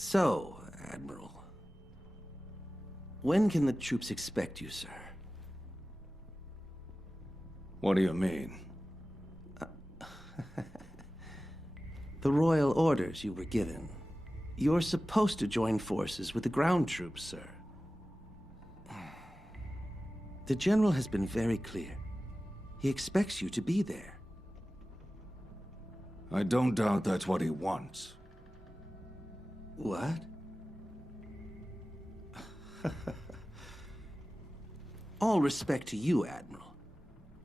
So, Admiral, when can the troops expect you, sir? What do you mean? The royal orders you were given. You're supposed to join forces with the ground troops, sir. The General has been very clear. He expects you to be there. I don't doubt that's what he wants. What? All respect to you, Admiral.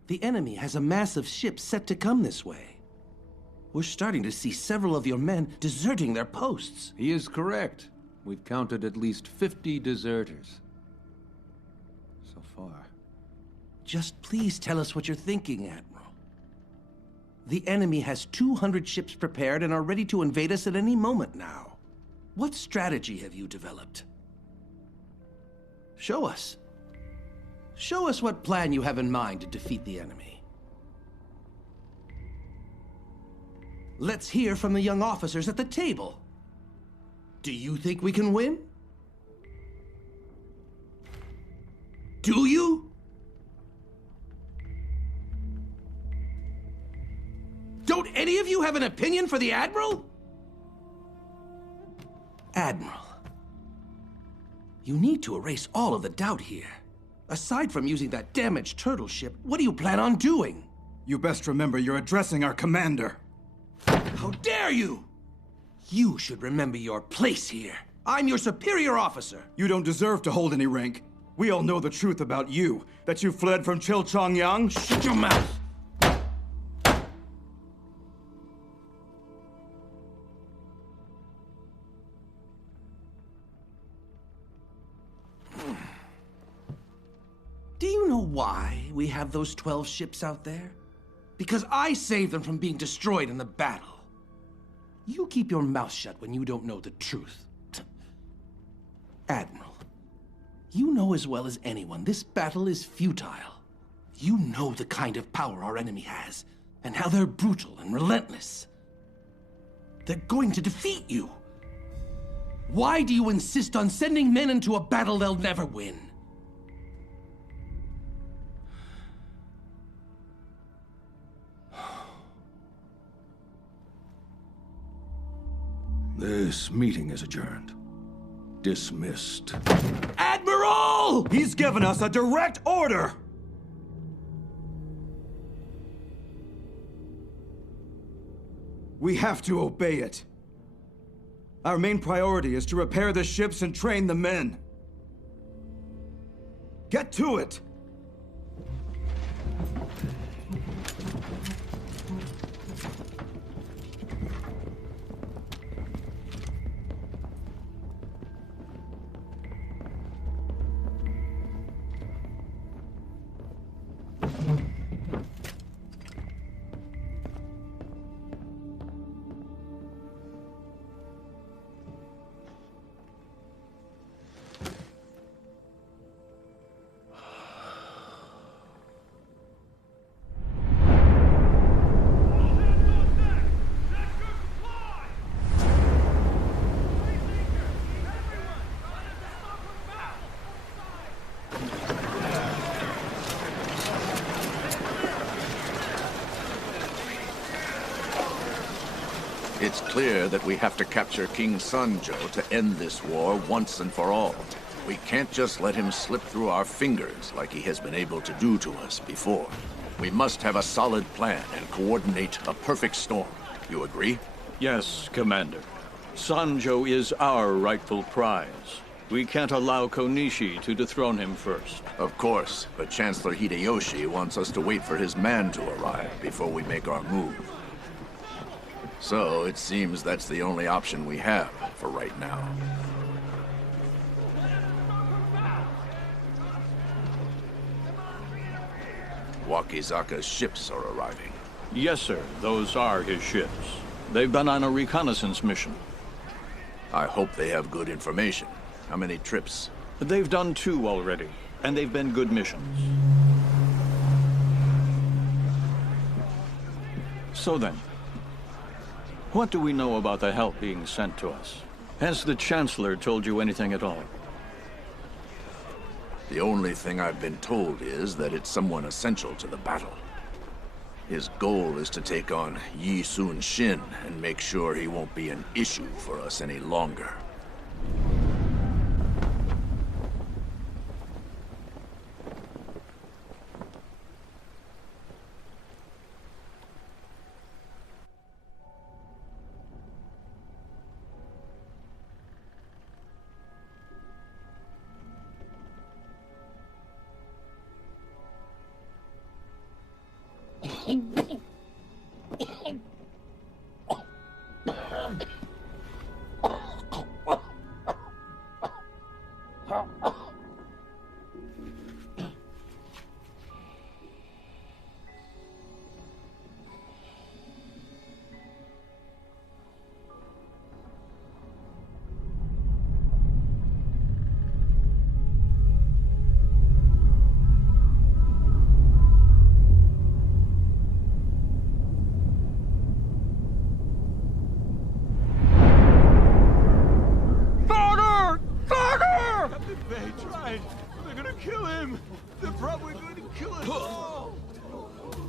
The enemy has a massive ship set to come this way. We're starting to see several of your men deserting their posts. He is correct. We've counted at least 50 deserters. So far. Just please tell us what you're thinking, Admiral. The enemy has 200 ships prepared and are ready to invade us at any moment now. What strategy have you developed? Show us. Show us what plan you have in mind to defeat the enemy. Let's hear from the young officers at the table. Do you think we can win? Do you? Don't any of you have an opinion for the Admiral? Admiral, you need to erase all of the doubt here. Aside from using that damaged turtle ship, what do you plan on doing? You best remember you're addressing our commander. How dare you! You should remember your place here. I'm your superior officer. You don't deserve to hold any rank. We all know the truth about you, that you fled from Chilchongyang. Shut your mouth! Do you know why we have those 12 ships out there? Because I saved them from being destroyed in the battle. You keep your mouth shut when you don't know the truth. Admiral, you know as well as anyone this battle is futile. You know the kind of power our enemy has, and how they're brutal and relentless. They're going to defeat you. Why do you insist on sending men into a battle they'll never win? This meeting is adjourned. Dismissed. Admiral! He's given us a direct order! We have to obey it. Our main priority is to repair the ships and train the men. Get to it! It's clear that we have to capture King Sanjo to end this war once and for all. We can't just let him slip through our fingers like he has been able to do to us before. We must have a solid plan and coordinate a perfect storm. You agree? Yes, Commander. Sanjo is our rightful prize. We can't allow Konishi to dethrone him first. Of course, but Chancellor Hideyoshi wants us to wait for his man to arrive before we make our move. So, it seems that's the only option we have for right now. Wakizaka's ships are arriving. Yes, sir. Those are his ships. They've been on a reconnaissance mission. I hope they have good information. How many trips? They've done 2 already, and they've been good missions. So then, what do we know about the help being sent to us? Has the Chancellor told you anything at all? The only thing I've been told is that it's someone essential to the battle. His goal is to take on Yi Sun Shin and make sure he won't be an issue for us any longer.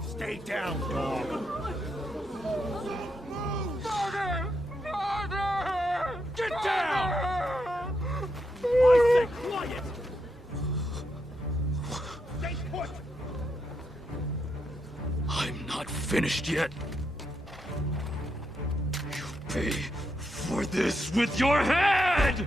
Stay down, dog. Get down! I said quiet! Stay put! I'm not finished yet. You pay for this with your head!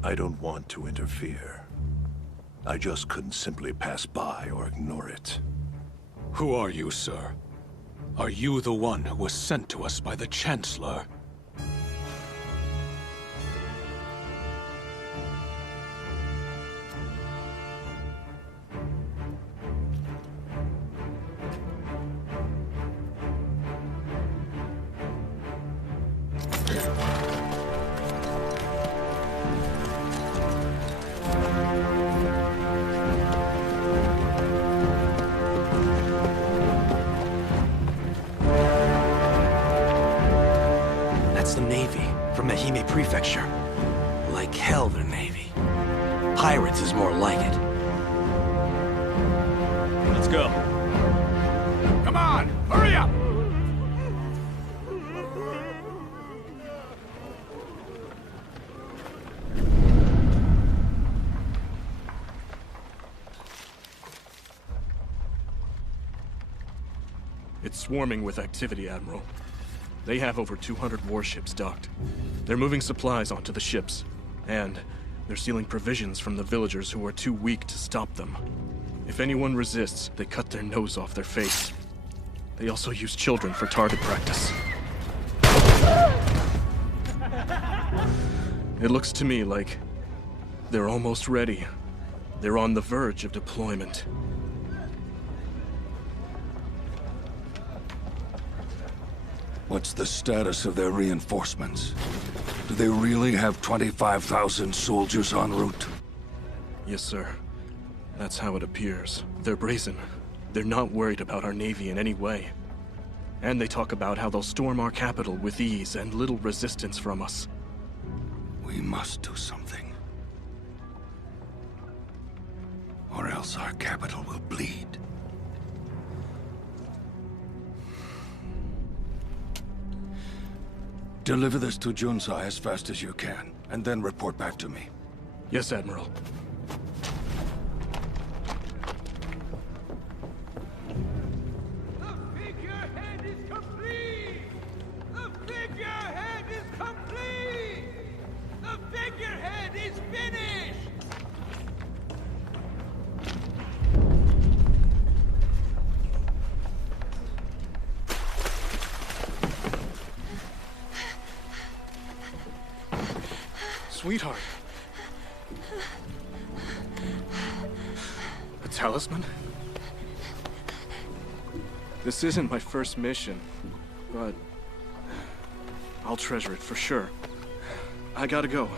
I don't want to interfere. I just couldn't simply pass by or ignore it. Who are you, sir? Are you the one who was sent to us by the Chancellor? That's the Navy, from Ehime Prefecture. Like hell, they're Navy. Pirates is more like it. Let's go. Come on, hurry up! It's swarming with activity, Admiral. They have over 200 warships docked. They're moving supplies onto the ships, and they're stealing provisions from the villagers who are too weak to stop them. If anyone resists, they cut their nose off their face. They also use children for target practice. It looks to me like they're almost ready. They're on the verge of deployment. What's the status of their reinforcements? Do they really have 25,000 soldiers en route? Yes, sir. That's how it appears. They're brazen. They're not worried about our navy in any way. And they talk about how they'll storm our capital with ease and little resistance from us. We must do something. or else our capital will bleed. Deliver this to Junzai as fast as you can, and then report back to me. Yes, Admiral. The figurehead is complete! The figurehead is complete! The figurehead is finished! Sweetheart. A talisman? This isn't my first mission, but I'll treasure it for sure. I gotta go.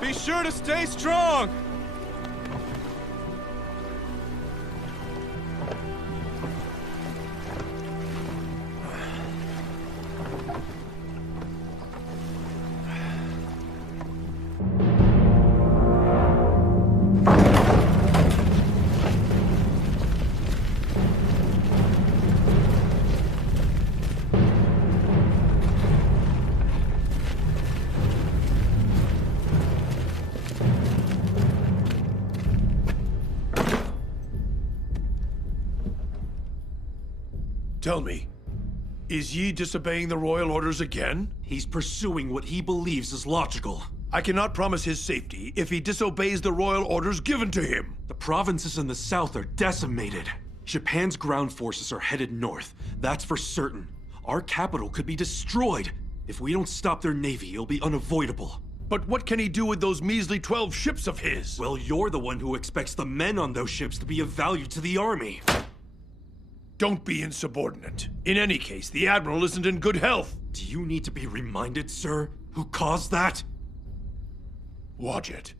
Be sure to stay strong! Tell me, is Yi disobeying the royal orders again? He's pursuing what he believes is logical. I cannot promise his safety if he disobeys the royal orders given to him. The provinces in the south are decimated. Japan's ground forces are headed north. That's for certain. Our capital could be destroyed. If we don't stop their navy, it'll be unavoidable. But what can he do with those measly 12 ships of his? Well, you're the one who expects the men on those ships to be of value to the army. Don't be insubordinate. In any case, the Admiral isn't in good health. Do you need to be reminded, sir, who caused that? Wadjet,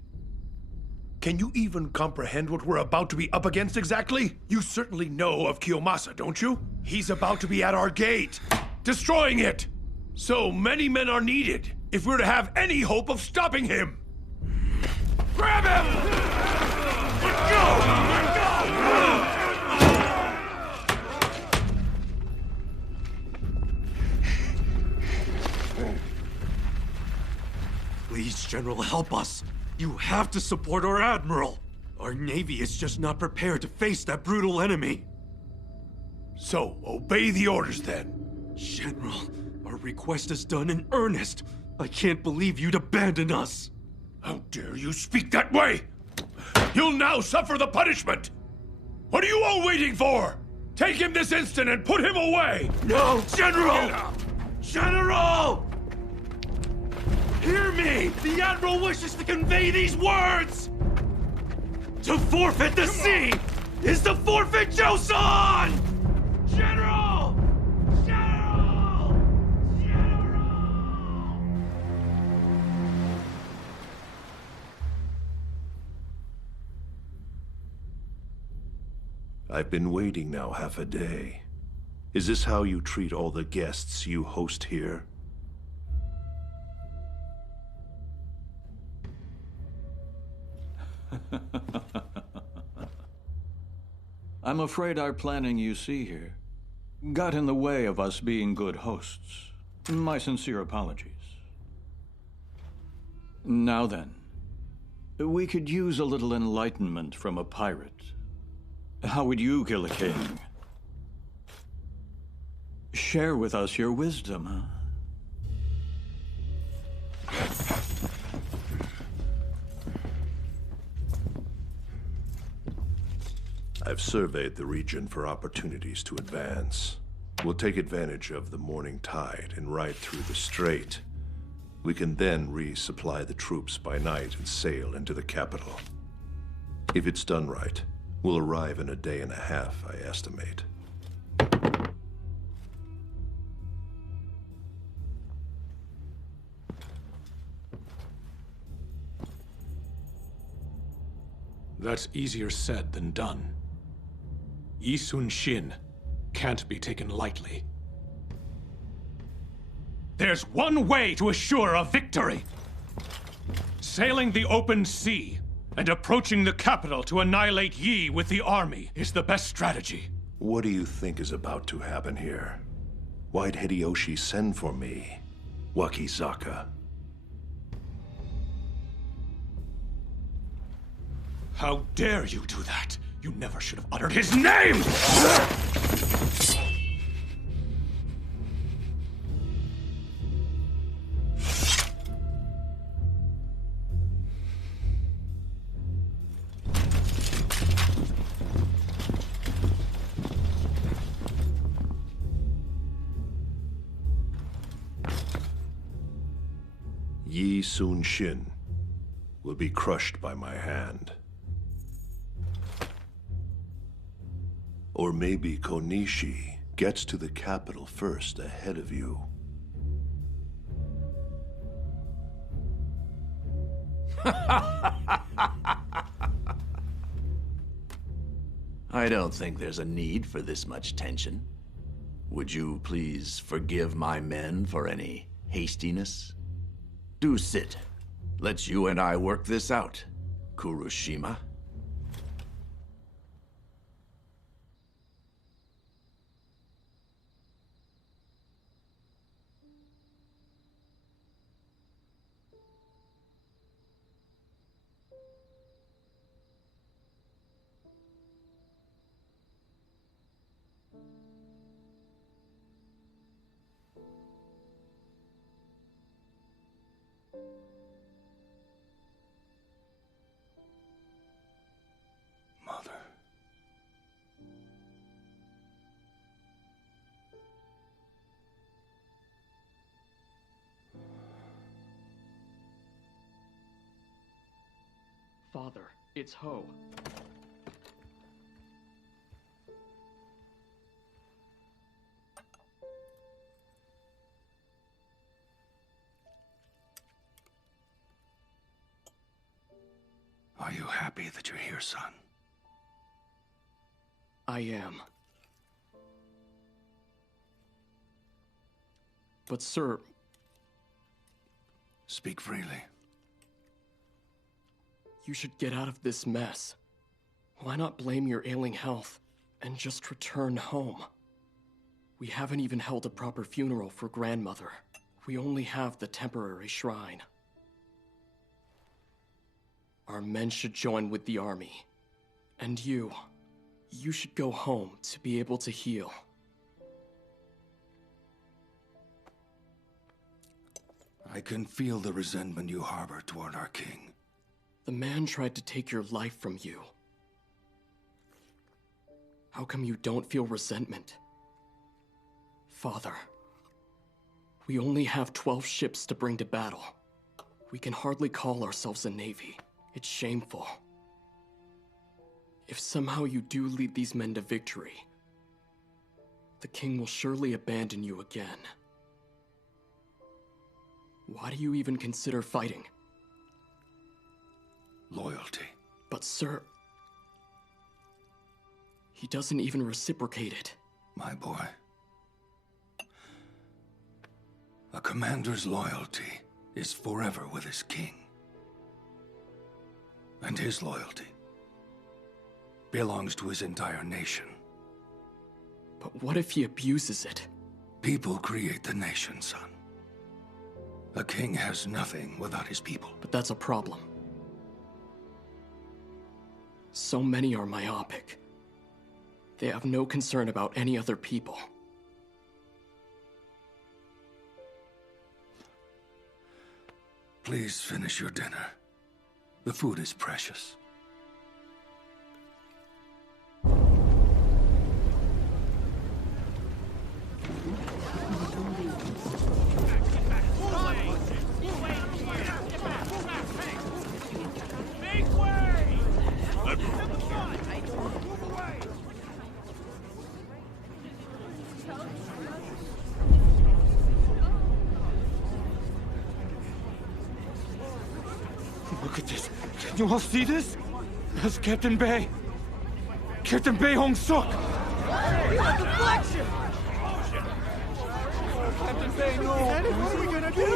can you even comprehend what we're about to be up against exactly? You certainly know of Kiyomasa, don't you? He's about to be at our gate, destroying it. So many men are needed if we're to have any hope of stopping him. Grab him! Let's go! Let's go! Please, General, help us. You have to support our Admiral. Our Navy is just not prepared to face that brutal enemy. So, obey the orders then. General, our request is done in earnest. I can't believe you'd abandon us. How dare you speak that way? You'll now suffer the punishment. What are you all waiting for? Take him this instant and put him away! No, General! General! Hear me! The Admiral wishes to convey these words! To forfeit the sea is to forfeit Joseon! General! General! General! I've been waiting now half a day. Is this how you treat all the guests you host here? I'm afraid our planning you see here got in the way of us being good hosts. My sincere apologies. Now then, we could use a little enlightenment from a pirate. How would you kill a king? Share with us your wisdom, huh? I've surveyed the region for opportunities to advance. We'll take advantage of the morning tide and ride through the strait. We can then resupply the troops by night and sail into the capital. If it's done right, we'll arrive in a day and a half, I estimate. That's easier said than done. Yi Sun Shin, can't be taken lightly. There's one way to assure a victory. Sailing the open sea and approaching the capital to annihilate Yi with the army is the best strategy. What do you think is about to happen here? Why'd Hideyoshi send for me, Wakizaka? How dare you do that? You never should have uttered his name! Yi Sun-shin will be crushed by my hand. Or maybe Konishi gets to the capital first ahead of you. I don't think there's a need for this much tension. Would you please forgive my men for any hastiness? Do sit. Let's you and I work this out, Kuroshima. Father, it's Ho. Are you happy that you're here, son? I am. But sir... Speak freely. You should get out of this mess. Why not blame your ailing health and just return home? We haven't even held a proper funeral for grandmother. We only have the temporary shrine. Our men should join with the army. And you should go home to be able to heal. I can feel the resentment you harbor toward our king. The man tried to take your life from you. How come you don't feel resentment? Father, we only have 12 ships to bring to battle. We can hardly call ourselves a navy. It's shameful. If somehow you do lead these men to victory, the king will surely abandon you again. Why do you even consider fighting? Loyalty. But sir... he doesn't even reciprocate it. My boy. A commander's loyalty is forever with his king. And his loyalty belongs to his entire nation. But what if he abuses it? People create the nation, son. A king has nothing without his people. But that's a problem. So many are myopic. They have no concern about any other people. Please finish your dinner. The food is precious. Look at this. Can you all see this? That's Captain Bei. Captain Bei Hong Suk. Deflection! Captain Bane, what are we gonna do?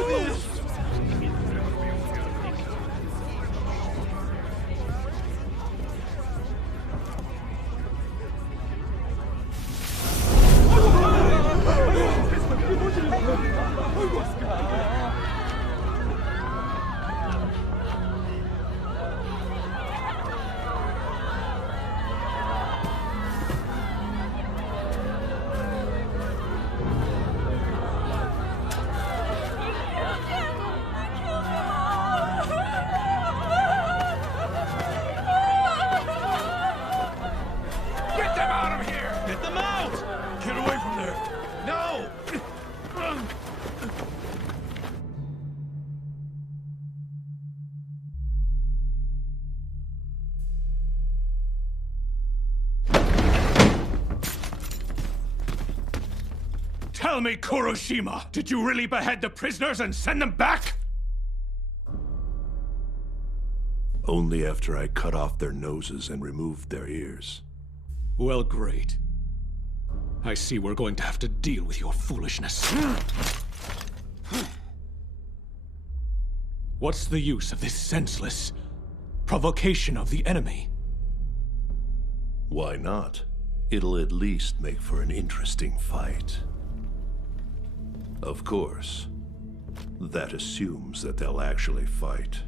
Get them out of here! Get them out! Get away from there! No! Tell me, Kuroshima, did you really behead the prisoners and send them back? Only after I cut off their noses and removed their ears. Well, great. I see we're going to have to deal with your foolishness. What's the use of this senseless provocation of the enemy? Why not? It'll at least make for an interesting fight. Of course, that assumes that they'll actually fight.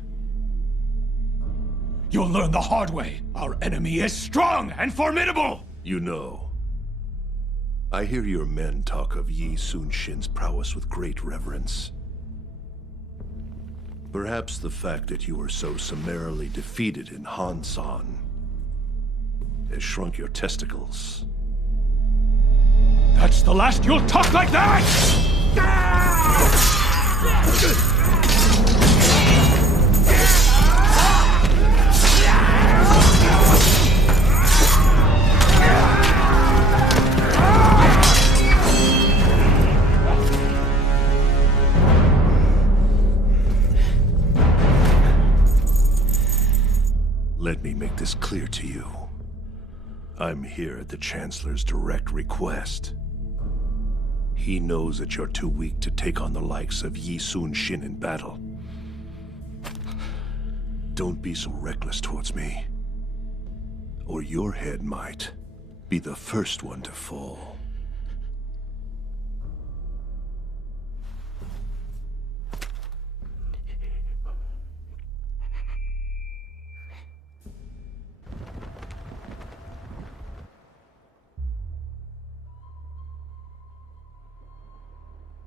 You'll learn the hard way. Our enemy is strong and formidable! You know, I hear your men talk of Yi Sun-shin's prowess with great reverence. Perhaps the fact that you were so summarily defeated in Hansan has shrunk your testicles. That's the last you'll talk like that! Let me make this clear to you. I'm here at the Chancellor's direct request. He knows that you're too weak to take on the likes of Yi Sun-shin in battle. Don't be so reckless towards me, or your head might be the first one to fall.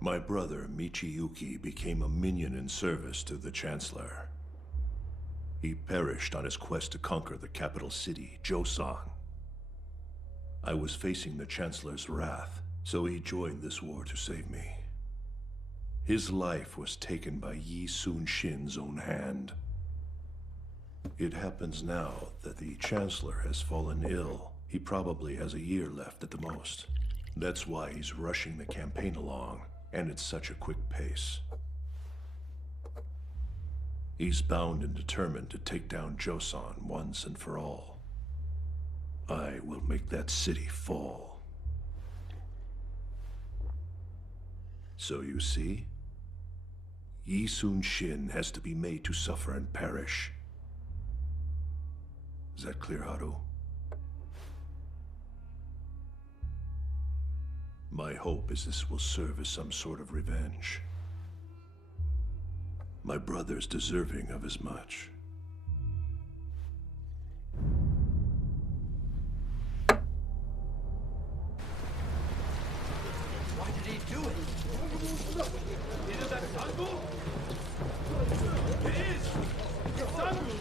My brother, Michiyuki, became a minion in service to the Chancellor. He perished on his quest to conquer the capital city, Joseon. I was facing the Chancellor's wrath, so he joined this war to save me. His life was taken by Yi Sun-shin's own hand. It happens now that the Chancellor has fallen ill. He probably has a year left at the most. That's why he's rushing the campaign along. And it's such a quick pace. He's bound and determined to take down Joseon once and for all. I will make that city fall. So you see, Yi Sun-shin has to be made to suffer and perish. Is that clear, Haru? My hope is this will serve as some sort of revenge. My brother's deserving of as much. Why did he do it? Is it that Sanbu? It is! It's Sanbu!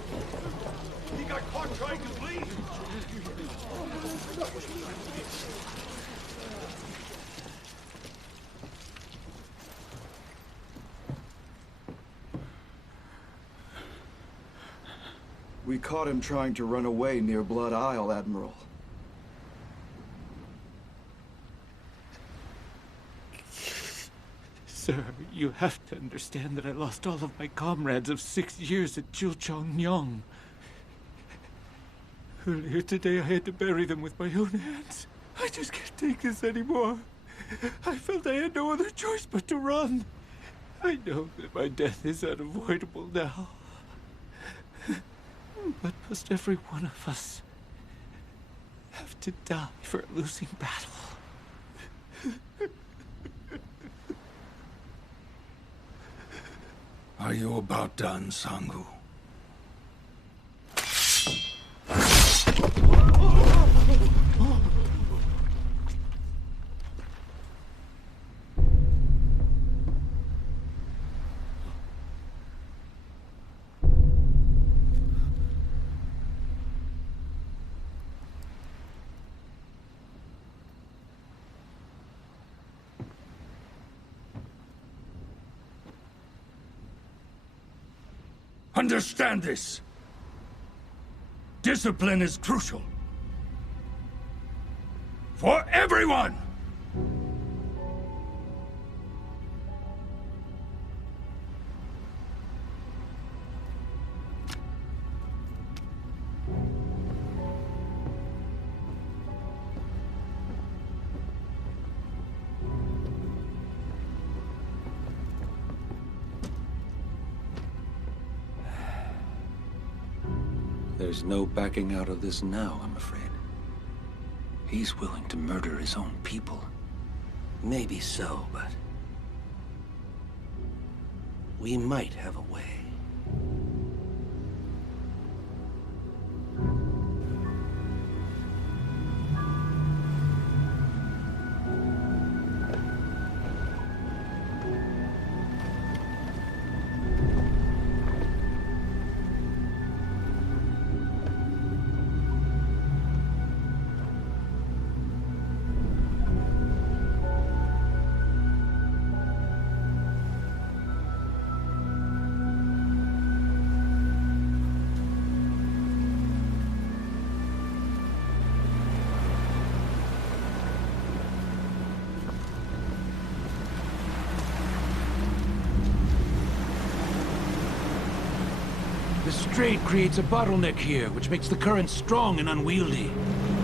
He got caught trying to flee! We caught him trying to run away near Blood Isle, Admiral. Sir, you have to understand that I lost all of my comrades of 6 years at Chilchongyong. Earlier today, I had to bury them with my own hands. I just can't take this anymore. I felt I had no other choice but to run. I know that my death is unavoidable now. But must every one of us have to die for a losing battle? Are you about done, Sangu? Understand this. Discipline is crucial. For everyone! There's no backing out of this now, I'm afraid. He's willing to murder his own people. Maybe so, but we might have a way. The strait creates a bottleneck here, which makes the current strong and unwieldy.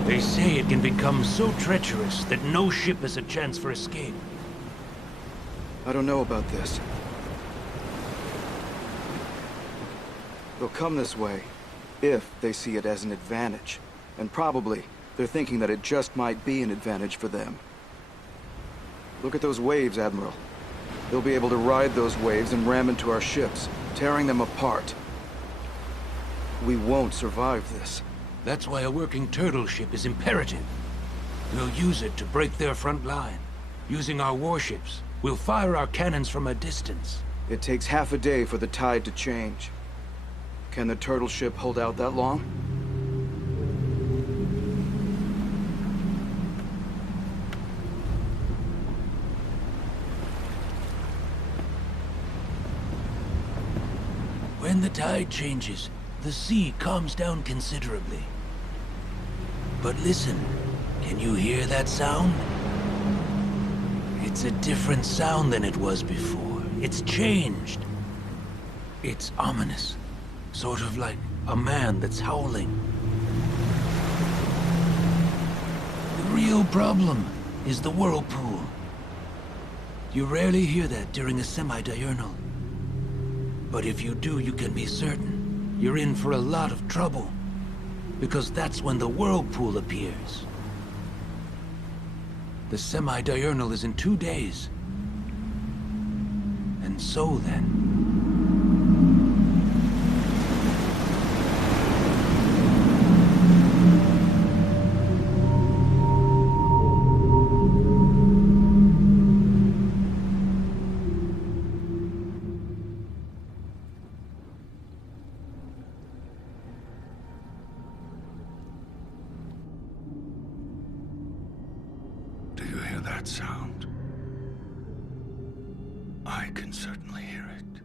They say it can become so treacherous that no ship has a chance for escape. I don't know about this. They'll come this way, if they see it as an advantage. And probably, they're thinking that it just might be an advantage for them. Look at those waves, Admiral. They'll be able to ride those waves and ram into our ships, tearing them apart. We won't survive this. That's why a working turtle ship is imperative. We'll use it to break their front line. Using our warships, we'll fire our cannons from a distance. It takes half a day for the tide to change. Can the turtle ship hold out that long? When the tide changes, the sea calms down considerably. But listen, can you hear that sound? It's a different sound than it was before. It's changed. It's ominous. Sort of like a man that's howling. The real problem is the whirlpool. You rarely hear that during a semi-diurnal. But if you do, you can be certain you're in for a lot of trouble. Because that's when the whirlpool appears. The semi-diurnal is in 2 days. And so then... Do you hear that sound? I can certainly hear it.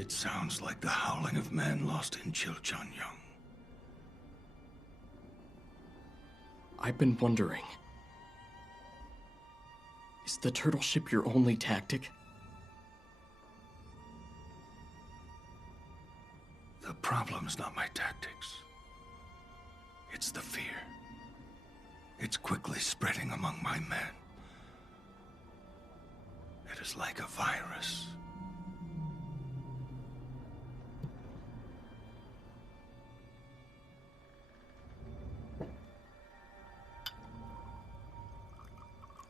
It sounds like the howling of men lost in Chilchanyang. I've been wondering. Is the turtle ship your only tactic? The problem's not my tactics. It's the fear. It's quickly spreading among my men. It is like a virus.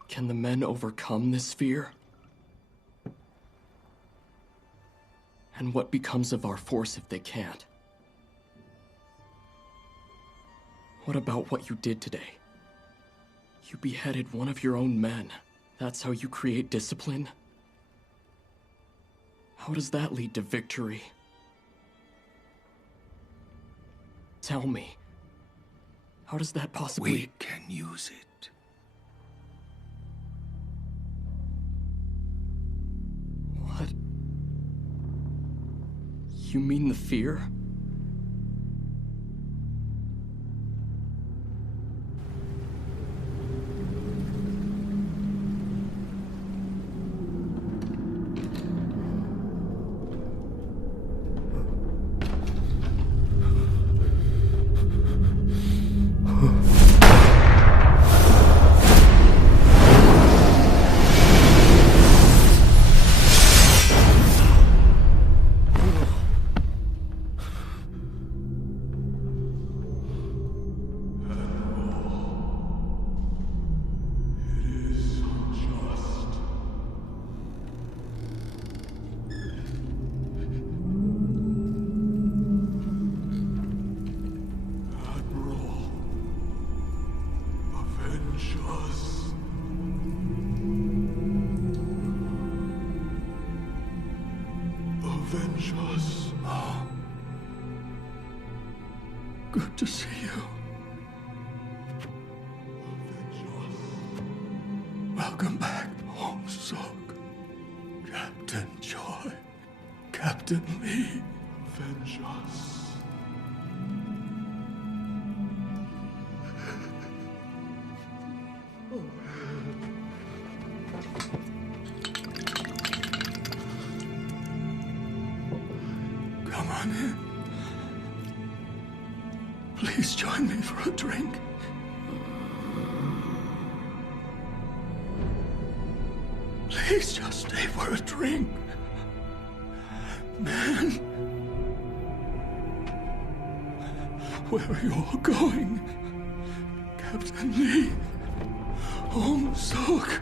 Can the men overcome this fear? And what becomes of our force if they can't? What about what you did today? You beheaded one of your own men. That's how you create discipline? How does that lead to victory? Tell me. How does that possibly... We can use it. What? You mean the fear? Avenge us. Oh. Good to see you. Welcome back, Hong-Sok. Captain Joy. Captain Lee. Avenge us. Come on in. Please join me for a drink. Please just stay for a drink. Man. Where are you all going? Captain Lee. Hong-Sok.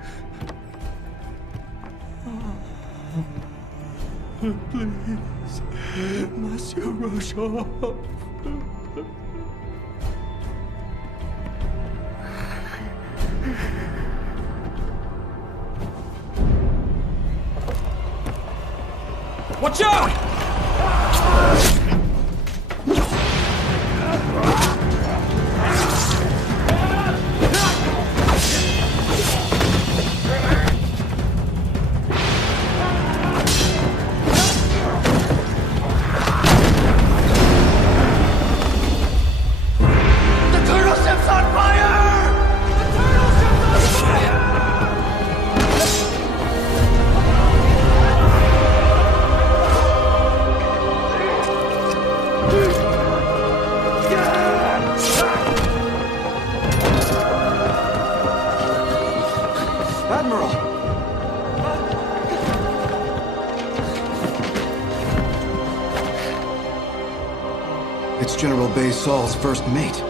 Please. Monsieur Rochard. Watch out! Admiral! It's General Bay Saul's first mate.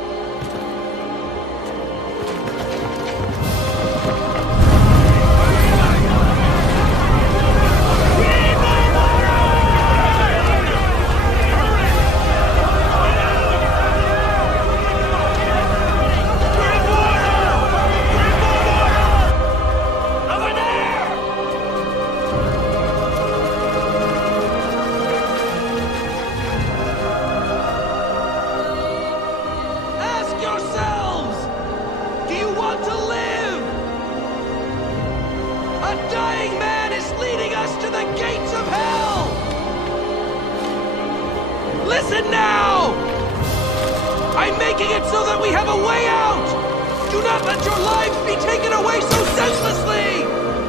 Listen now! I'm making it so that we have a way out! Do not let your lives be taken away so senselessly!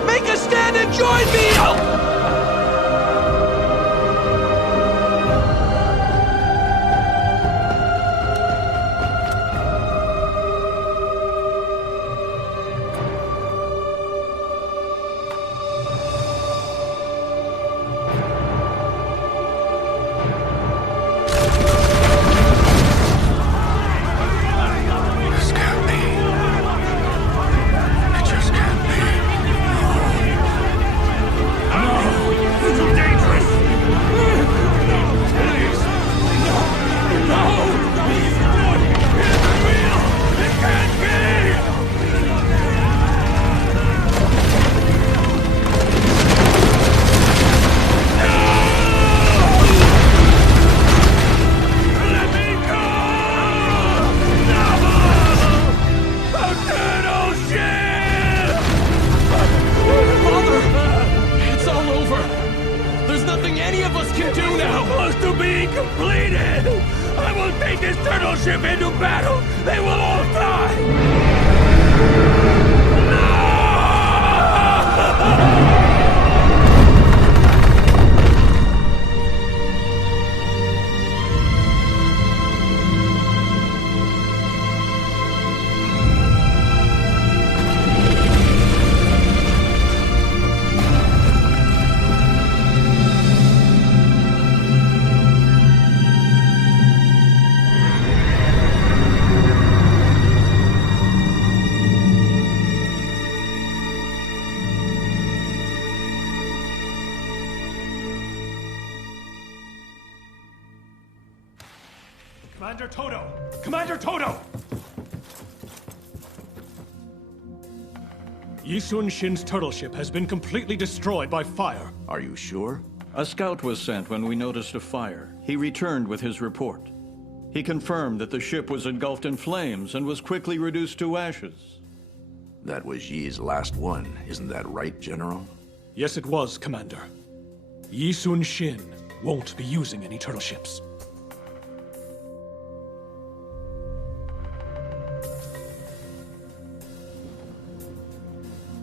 Make a stand and join me! Oh! completed! I will take this turtle ship into battle! They will all die! Commander Toto! Commander Toto! Yi Sun-shin's turtle ship has been completely destroyed by fire. Are you sure? A scout was sent when we noticed a fire. He returned with his report. He confirmed that the ship was engulfed in flames and was quickly reduced to ashes. That was Yi's last one, isn't that right, General? Yes, it was, Commander. Yi Sun-shin won't be using any turtle ships.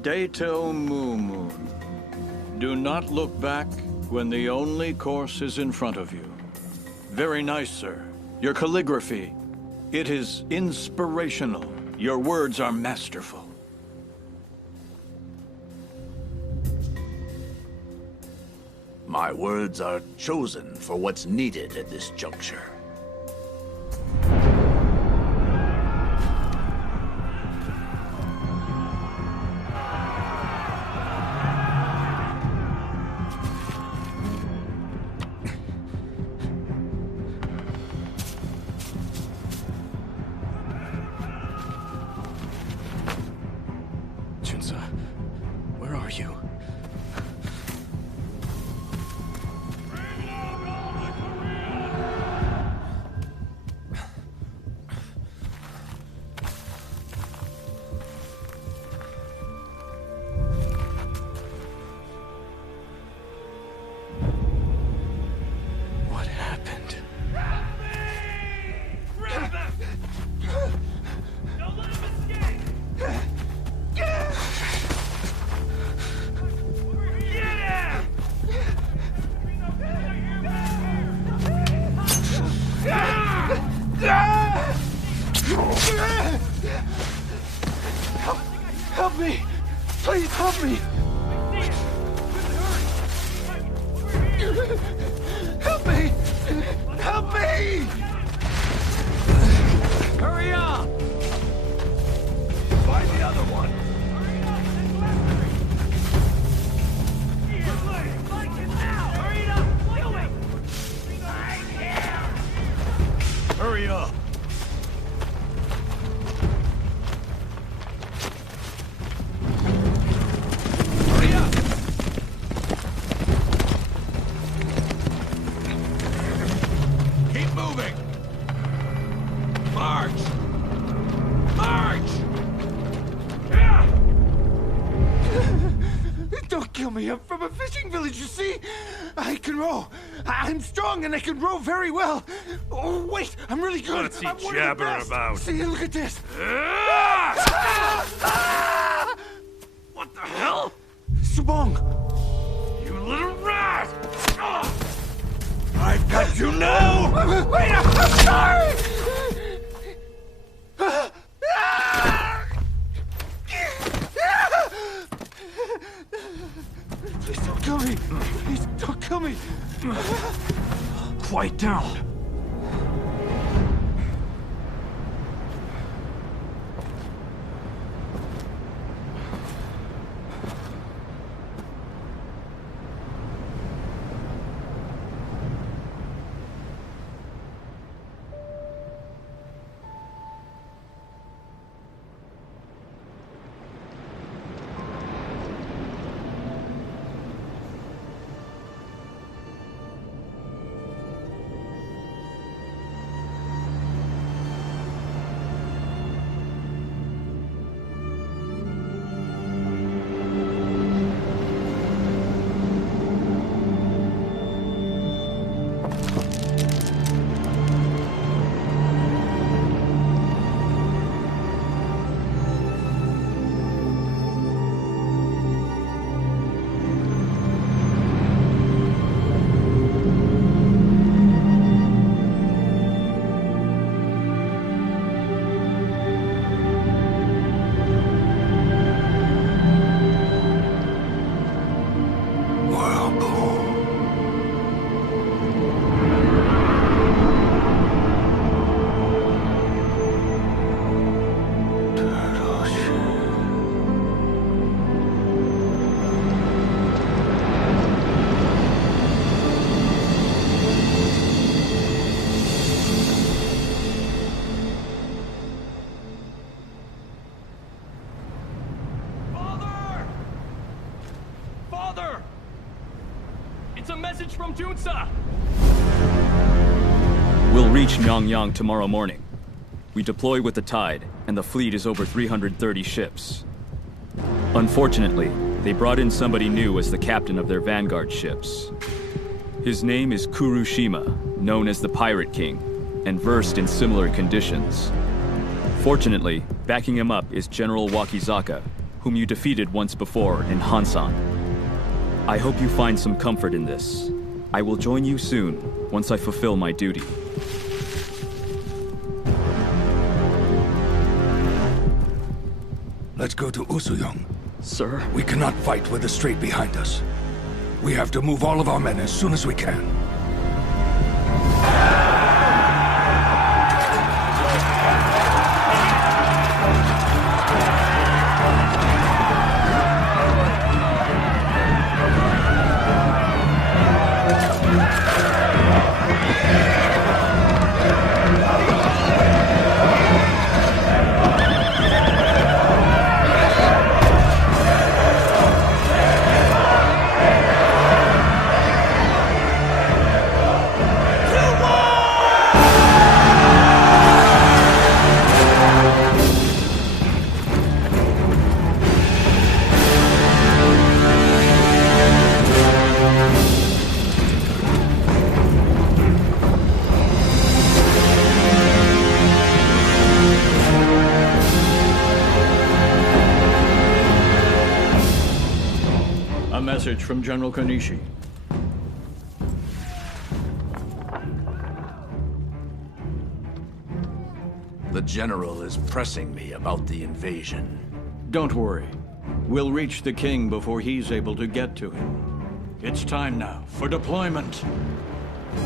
Dato Mu. Do not look back when the only course is in front of you. Very nice, sir. Your calligraphy, it is inspirational. Your words are masterful. My words are chosen for what's needed at this juncture. Where are you? What happened? Help me! Please help me! Help me! Help me! Hurry up! Find the other one! Hurry up! Keep moving! March! March! Don't kill me. I'm from a fishing village, you see? I can row. I'm strong and I can row very well. Oh, wait, I'm really good. What's he I'm one of the jabbering best. about? See, look at this. What the hell? Subong! You little rat! I've got you now! Wait, I'm sorry! Please don't kill me! Please don't kill me! Quiet down. Uncle. Father! It's a message from Junsa! We'll reach Myeongyang tomorrow morning. We deploy with the tide, and the fleet is over 330 ships. Unfortunately, they brought in somebody new as the captain of their vanguard ships. His name is Kurushima, known as the Pirate King, and versed in similar conditions. Fortunately, backing him up is General Wakizaka, whom you defeated once before in Hansan. I hope you find some comfort in this. I will join you soon, once I fulfill my duty. Let's go to Usuyong. Sir? We cannot fight with the strait behind us. We have to move all of our men as soon as we can. A message from General Kanishi. The General is pressing me about the invasion. Don't worry. We'll reach the king before he's able to get to him. It's time now for deployment.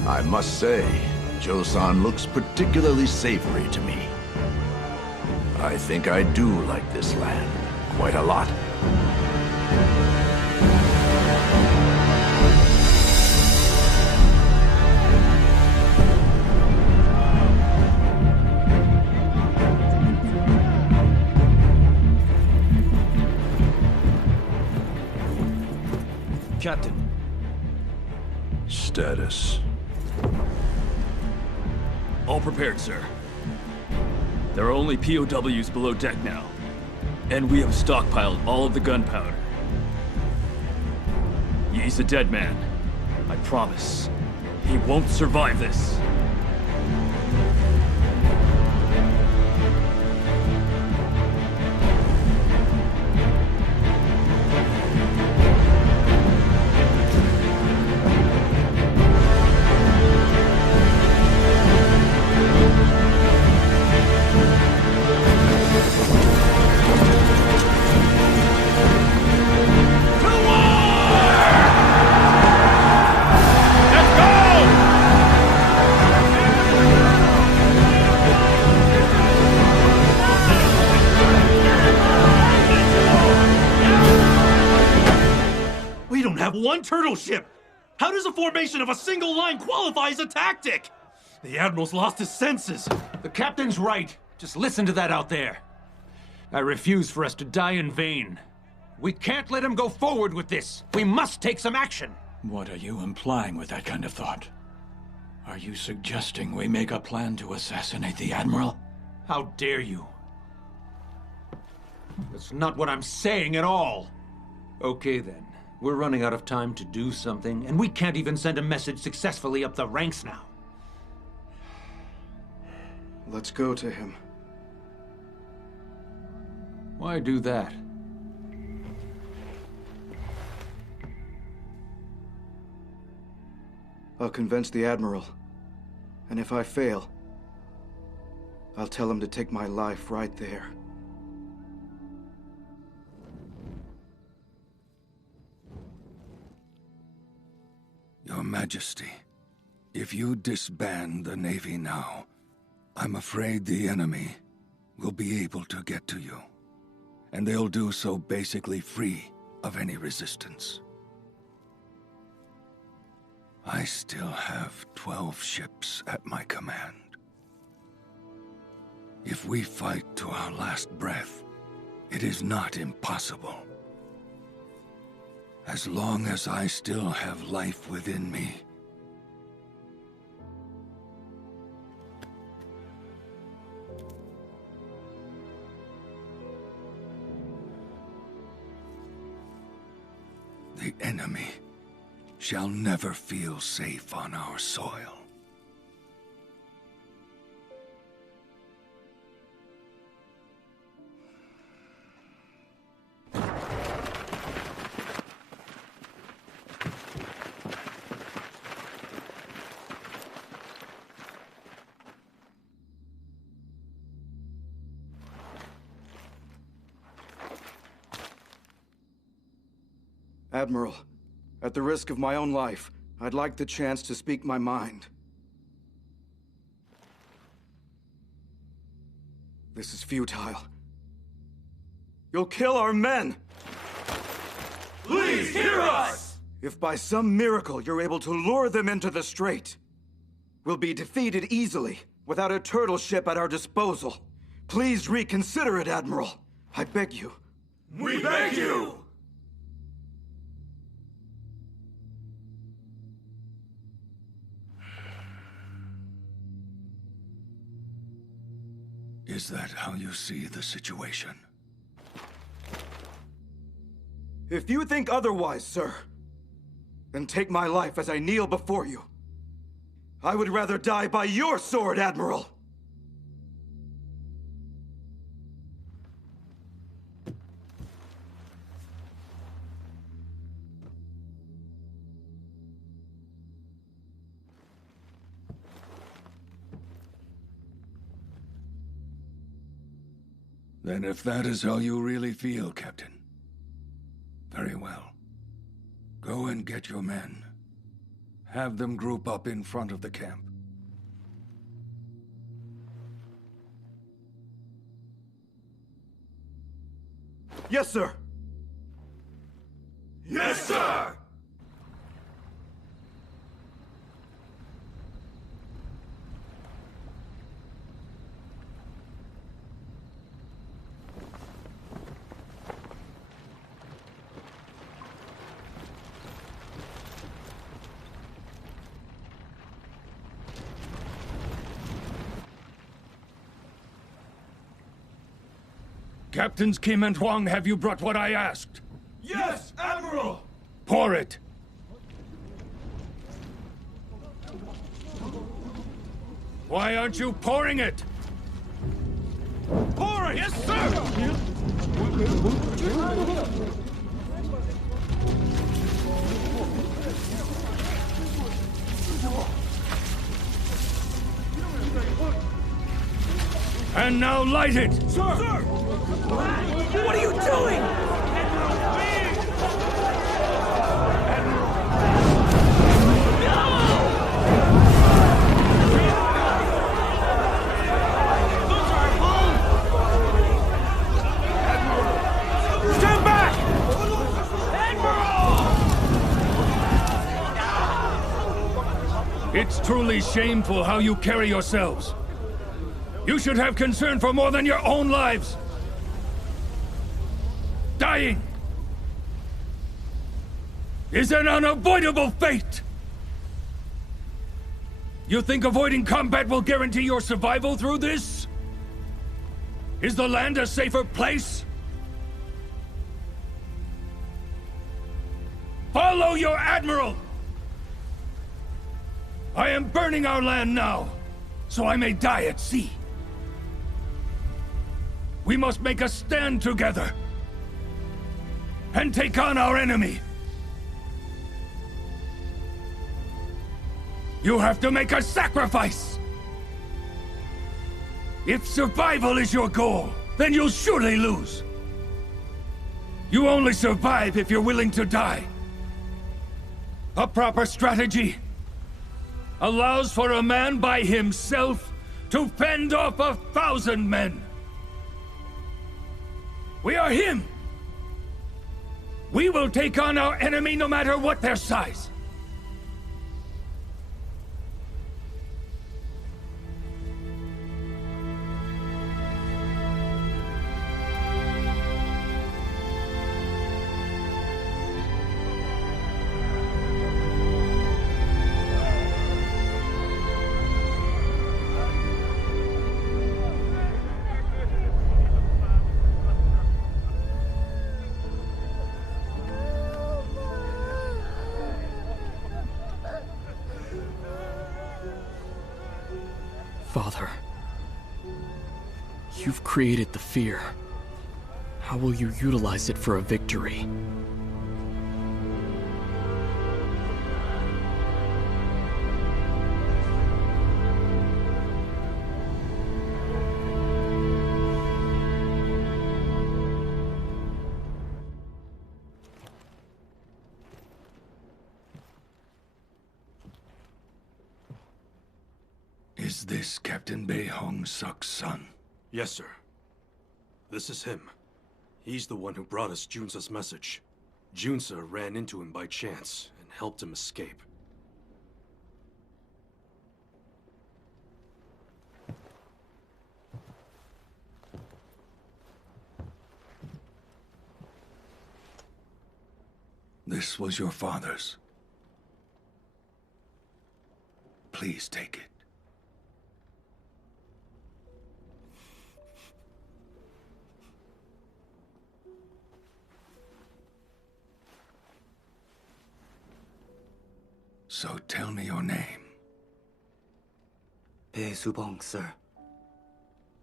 I must say, Joseon looks particularly savory to me. I think I do like this land quite a lot. Captain. Status. All prepared, sir. There are only POWs below deck now. And we have stockpiled all of the gunpowder. He's a dead man. I promise. He won't survive this. One turtle ship! How does a formation of a single line qualify as a tactic? The Admiral's lost his senses. The captain's right. Just listen to that out there. I refuse for us to die in vain. We can't let him go forward with this. We must take some action. What are you implying with that kind of thought? Are you suggesting we make a plan to assassinate the Admiral? How dare you? That's not what I'm saying at all. Okay then. We're running out of time to do something, and we can't even send a message successfully up the ranks now. Let's go to him. Why do that? I'll convince the Admiral. And if I fail, I'll tell him to take my life right there. Majesty, if you disband the Navy now, I'm afraid the enemy will be able to get to you. And they'll do so basically free of any resistance. I still have 12 ships at my command. If we fight to our last breath, it is not impossible. As long as I still have life within me, the enemy shall never feel safe on our soil. Admiral, at the risk of my own life, I'd like the chance to speak my mind. This is futile. You'll kill our men! Please hear us! If by some miracle you're able to lure them into the strait, we'll be defeated easily, without a turtle ship at our disposal. Please reconsider it, Admiral. I beg you. We beg you! Is that how you see the situation? If you think otherwise, sir, then take my life as I kneel before you. I would rather die by your sword, Admiral! Then if that is how you really feel, Captain, very well. Go and get your men. Have them group up in front of the camp. Yes, sir! Yes, sir! Captains Kim and Huang, have you brought what I asked? Yes, Admiral! Pour it! Why aren't you pouring it? Pour it! Yes, sir! And now light it! Sir! Sir! What are you doing? Stand back! It's truly shameful how you carry yourselves. You should have concern for more than your own lives. Dying is an unavoidable fate. You think avoiding combat will guarantee your survival through this? Is the land a safer place? Follow your admiral! I am burning our land now, so I may die at sea. We must make a stand together and take on our enemy. You have to make a sacrifice. If survival is your goal, then you'll surely lose. You only survive if you're willing to die. A proper strategy allows for a man by himself to fend off 1,000 men. We are him. We will take on our enemy no matter what their size. Father, you've created the fear. How will you utilize it for a victory? Is this Captain Bei Hong Suk's son? Yes, sir. This is him. He's the one who brought us Junsa's message. Junsa ran into him by chance and helped him escape. This was your father's. Please take it. So tell me your name. Bei Subong, sir.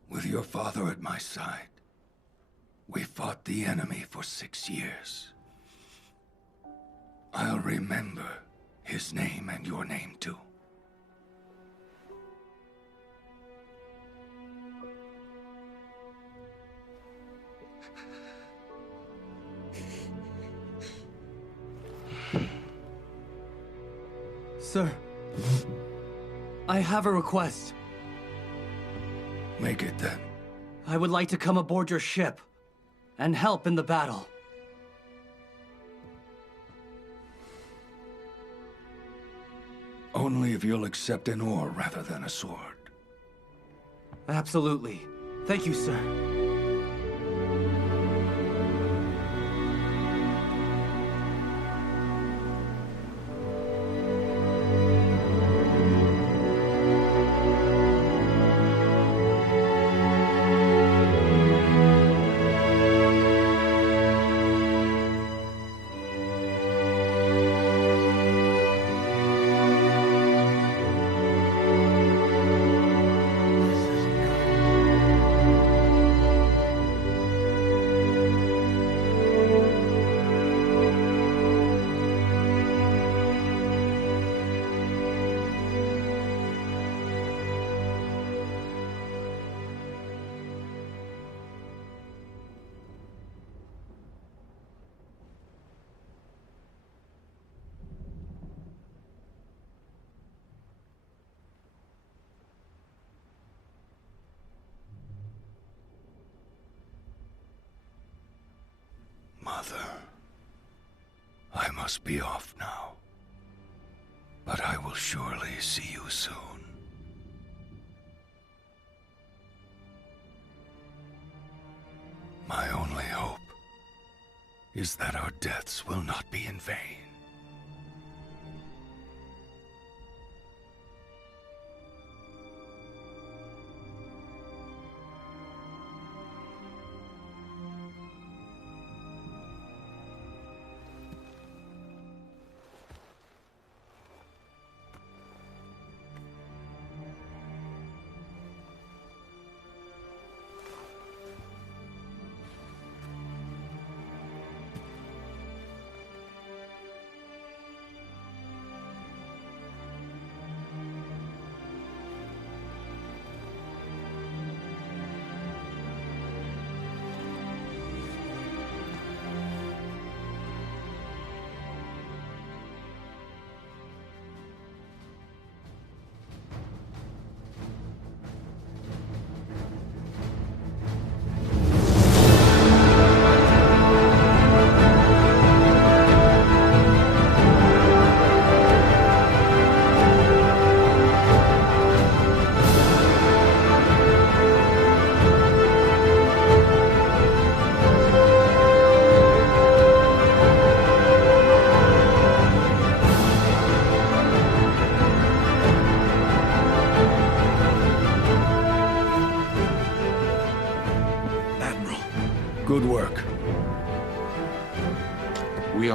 With your father at my side, we fought the enemy for 6 years. I'll remember his name and your name too. Sir, I have a request. Make it then. I would like to come aboard your ship and help in the battle. Only if you'll accept an oar rather than a sword. Absolutely. Thank you, sir. Mother, I must be off now. But I will surely see you soon. My only hope is that our deaths will not be in vain.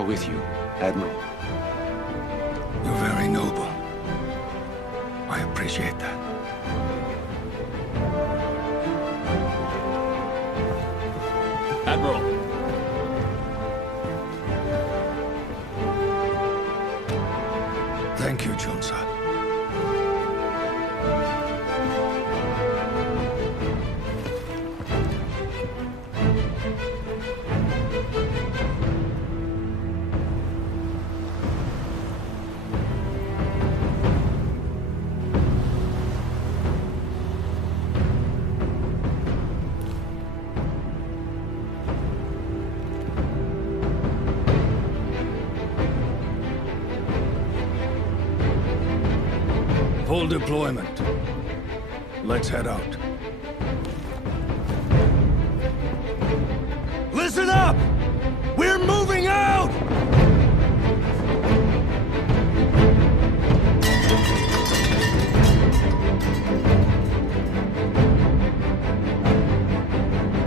are with you, Admiral. You're very noble. I appreciate that. Admiral. Thank you, Junsa. Full deployment. Let's head out. Listen up! We're moving out!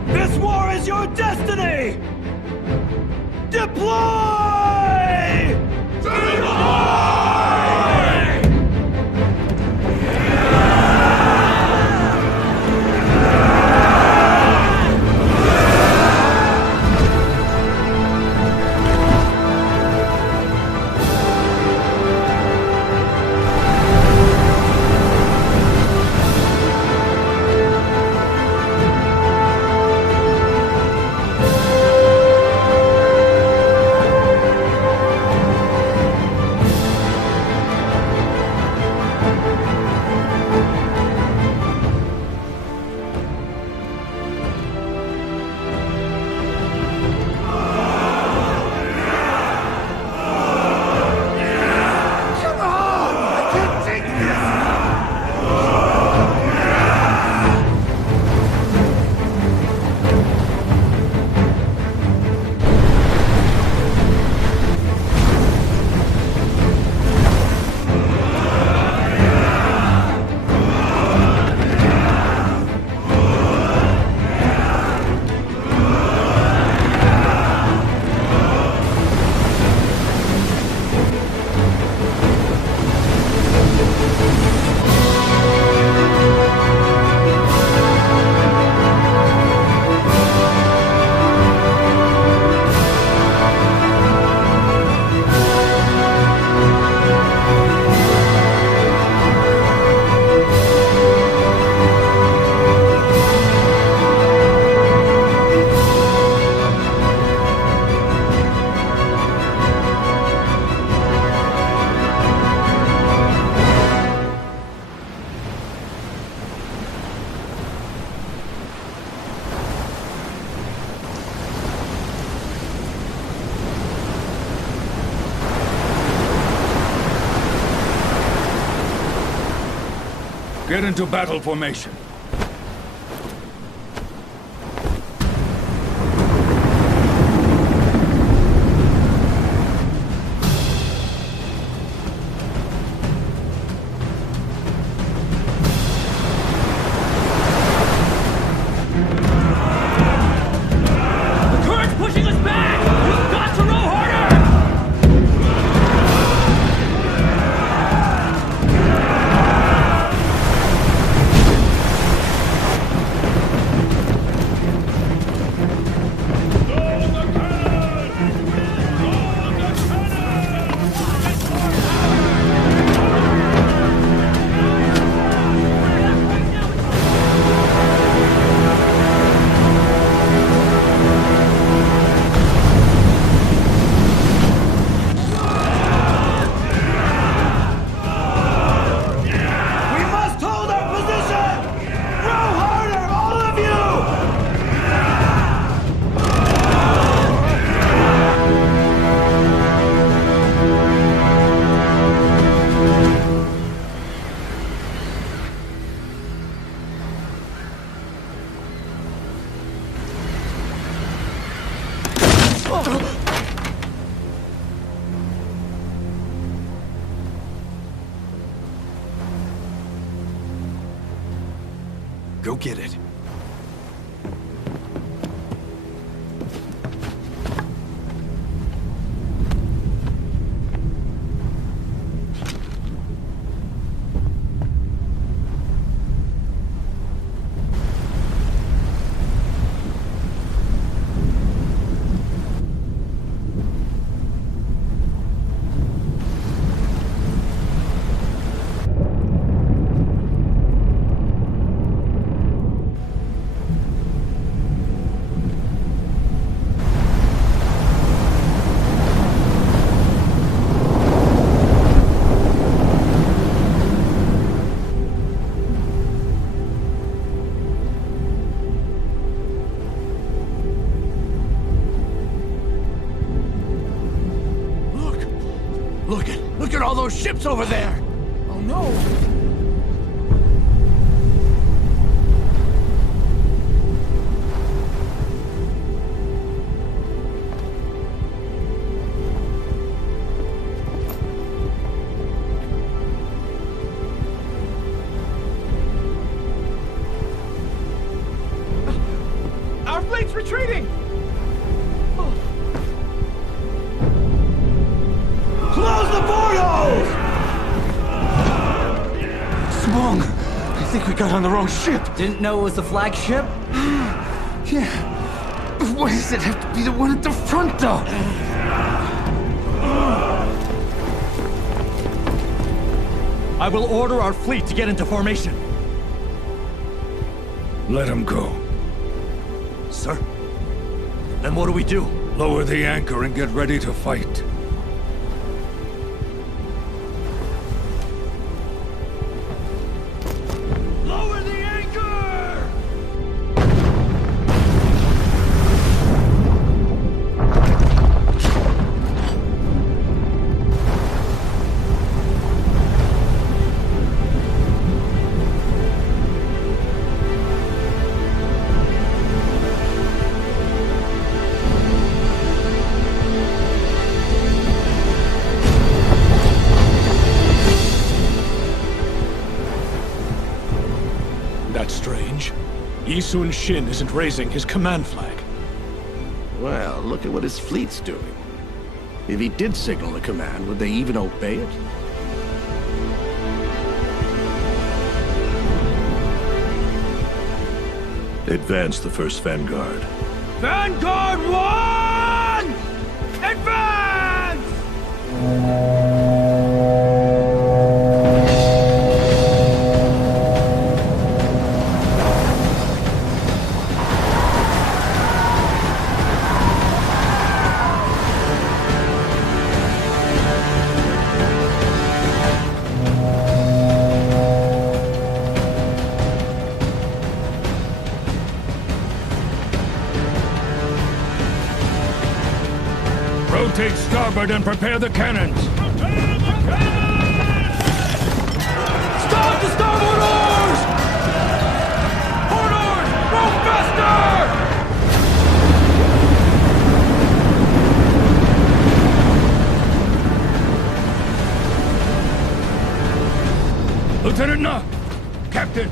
This war is your destiny! Deploy! Get into battle formation. Go get it. those ships over there! Oh no! Our fleet's retreating! Close the portholes! Swung! I think we got on the wrong ship. Didn't know it was the flagship? Yeah. But why does it have to be the one at the front, though? I will order our fleet to get into formation. Let him go. Sir? Then what do we do? Lower the anchor and get ready to fight. Lower the anchor! That's strange. Yi Sun-shin isn't raising his command flag. Well, look at what his fleet's doing. If he did signal a command, would they even obey it? Advance the first vanguard. Vanguard 1! Advance! Rotate starboard and prepare the cannons. Stop the starboard oars! Port oars! Row faster! Lieutenant Na! Captain!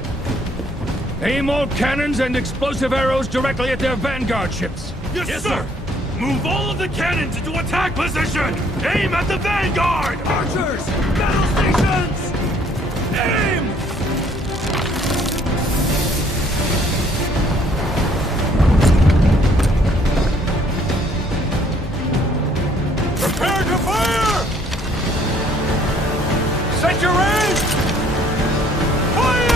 Aim all cannons and explosive arrows directly at their vanguard ships. Yes, sir! Move all of the cannons into attack position! Aim at the vanguard! Archers! Battle stations! Aim! Prepare to fire! Set your aim! Fire!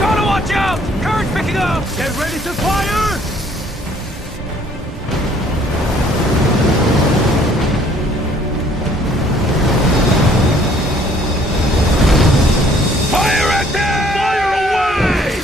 Gotta watch out! Current's picking up! Get ready to fire! Fire at them! Fire away!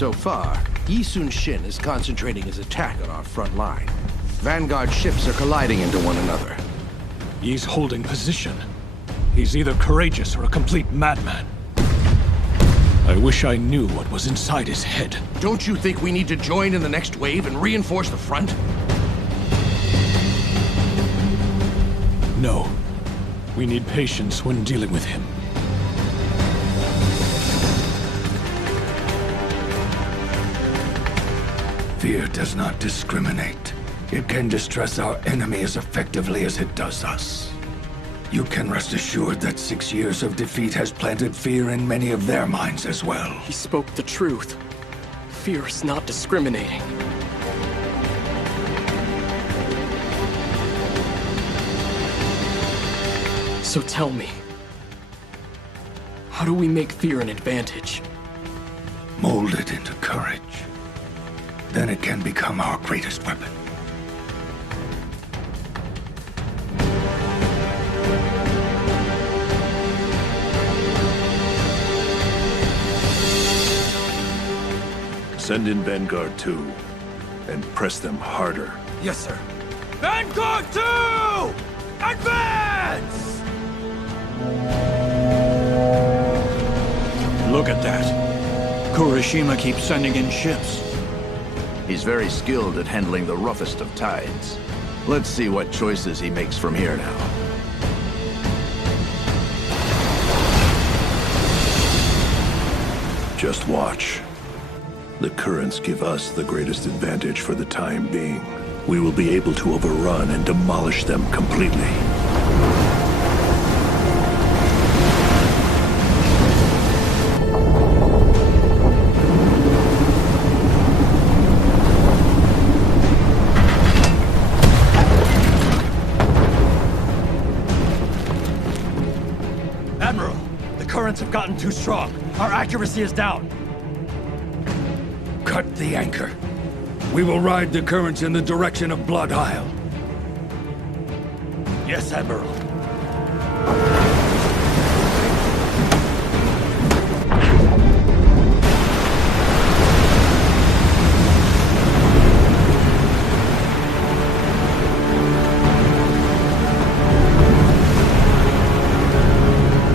So far, Yi Sun-shin is concentrating his attack on our front line. Vanguard ships are colliding into one another. He's holding position. He's either courageous or a complete madman. I wish I knew what was inside his head. Don't you think we need to join in the next wave and reinforce the front? No. We need patience when dealing with him. Fear does not discriminate. It can distress our enemy as effectively as it does us. You can rest assured that 6 years of defeat has planted fear in many of their minds as well. He spoke the truth. Fear is not discriminating. So tell me, how do we make fear an advantage? Mold it into courage. Then it can become our greatest weapon. Send in Vanguard 2 and press them harder. Yes, sir. Vanguard 2! Advance! Look at that. Kurashima keeps sending in ships. He's very skilled at handling the roughest of tides. Let's see what choices he makes from here now. Just watch. The currents give us the greatest advantage for the time being. We will be able to overrun and demolish them completely. Admiral, the currents have gotten too strong. Our accuracy is down. Cut the anchor. We will ride the currents in the direction of Blood Isle. Yes, Admiral.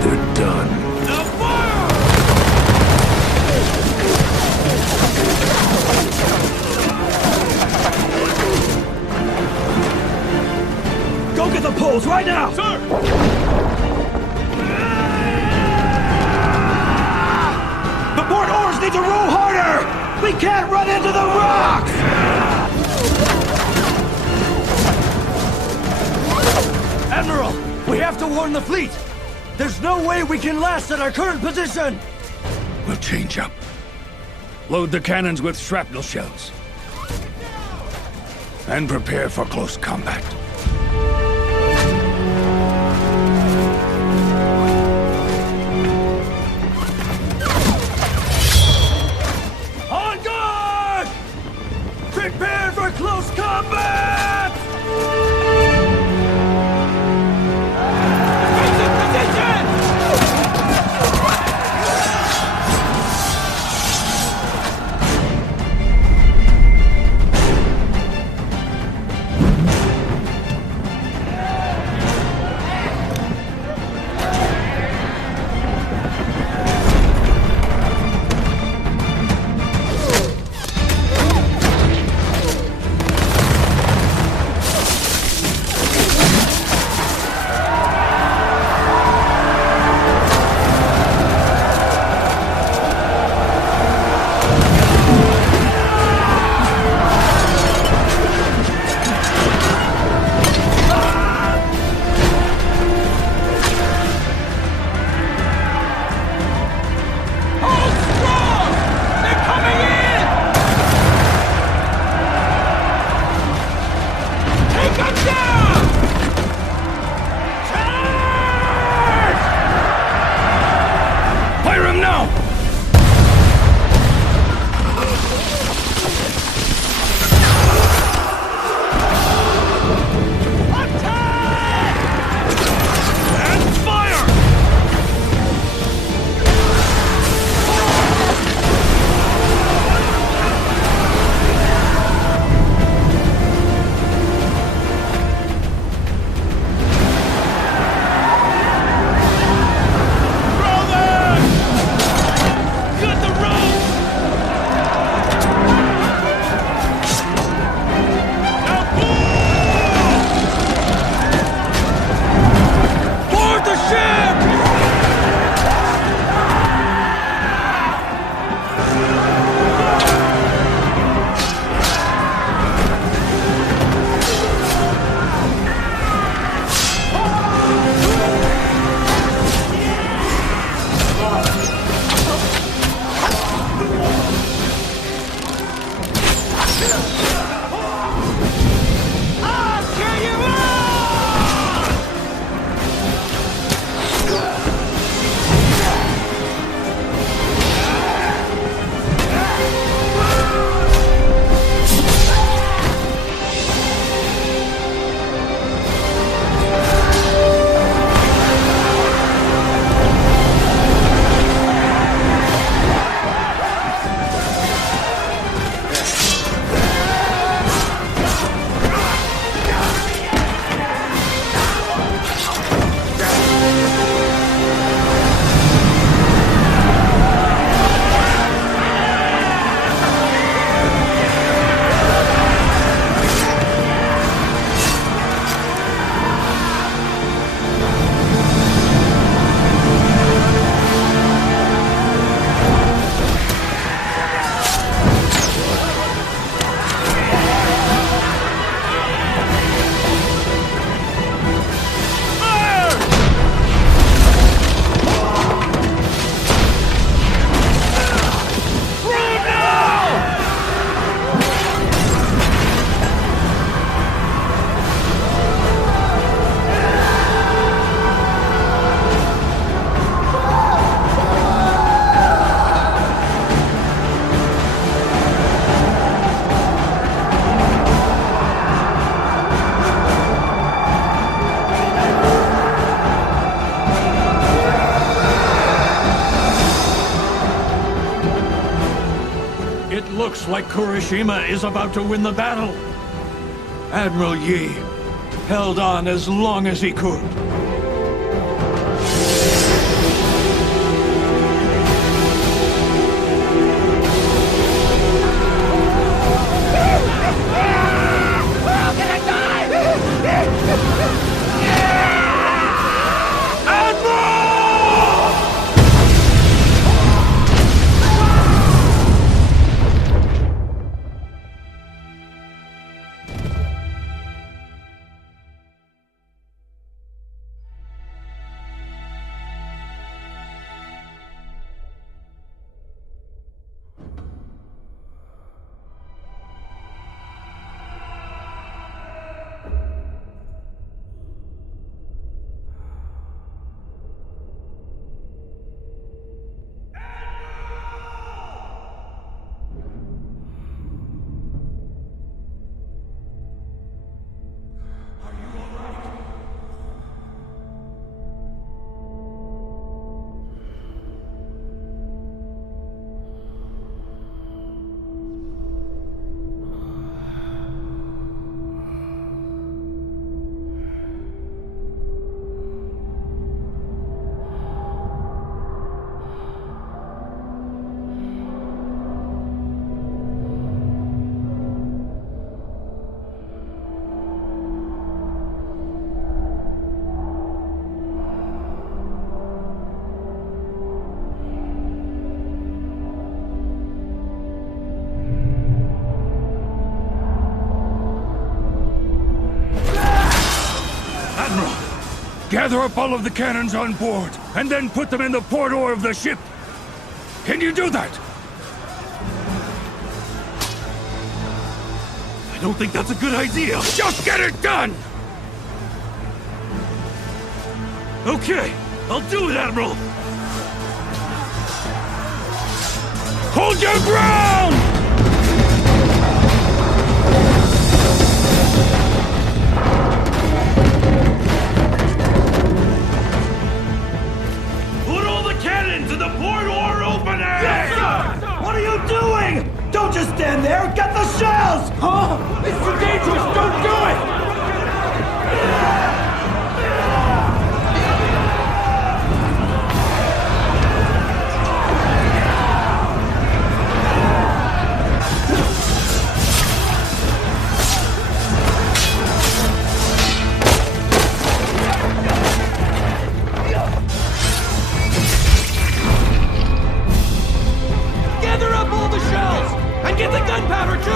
They're done. Go get the poles right now! Sir! The port oars need to row harder! We can't run into the rocks! Admiral, we have to warn the fleet! There's no way we can last at our current position! We'll change up. Load the cannons with shrapnel shells. And prepare for close combat. On guard! Prepare for close combat! Position! It looks like Kurishima is about to win the battle. Admiral Yi held on as long as he could. Gather up all of the cannons on board, and then put them in the port oar of the ship. Can you do that? I don't think that's a good idea. Just get it done! Okay, I'll do it, Admiral! Hold your ground! To the port oar opening! Yes, sir! What are you doing? Don't just stand there! Get the shells! Huh? It's too dangerous! Don't do it! And get the gunpowder, too!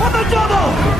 On the double!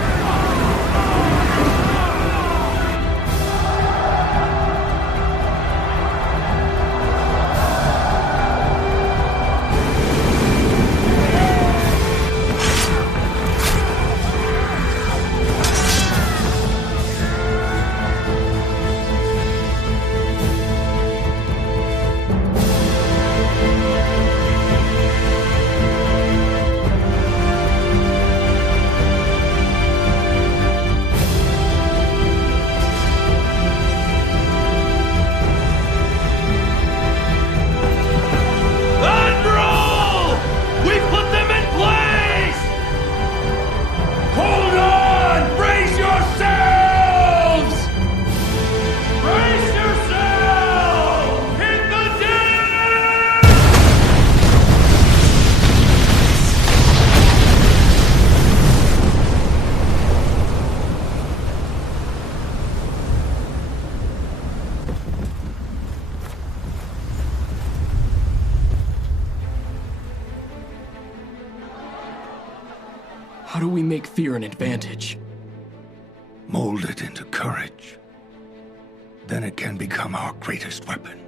How do we make fear an advantage? Mold it into courage. Then it can become our greatest weapon.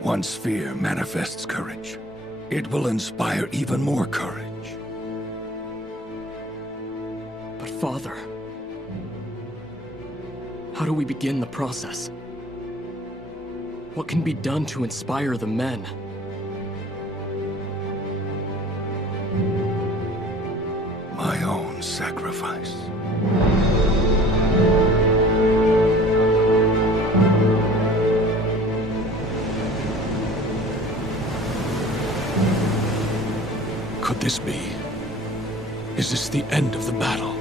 Once fear manifests courage, it will inspire even more courage. But Father, how do we begin the process? What can be done to inspire the men? My own sacrifice. this be? Is this the end of the battle?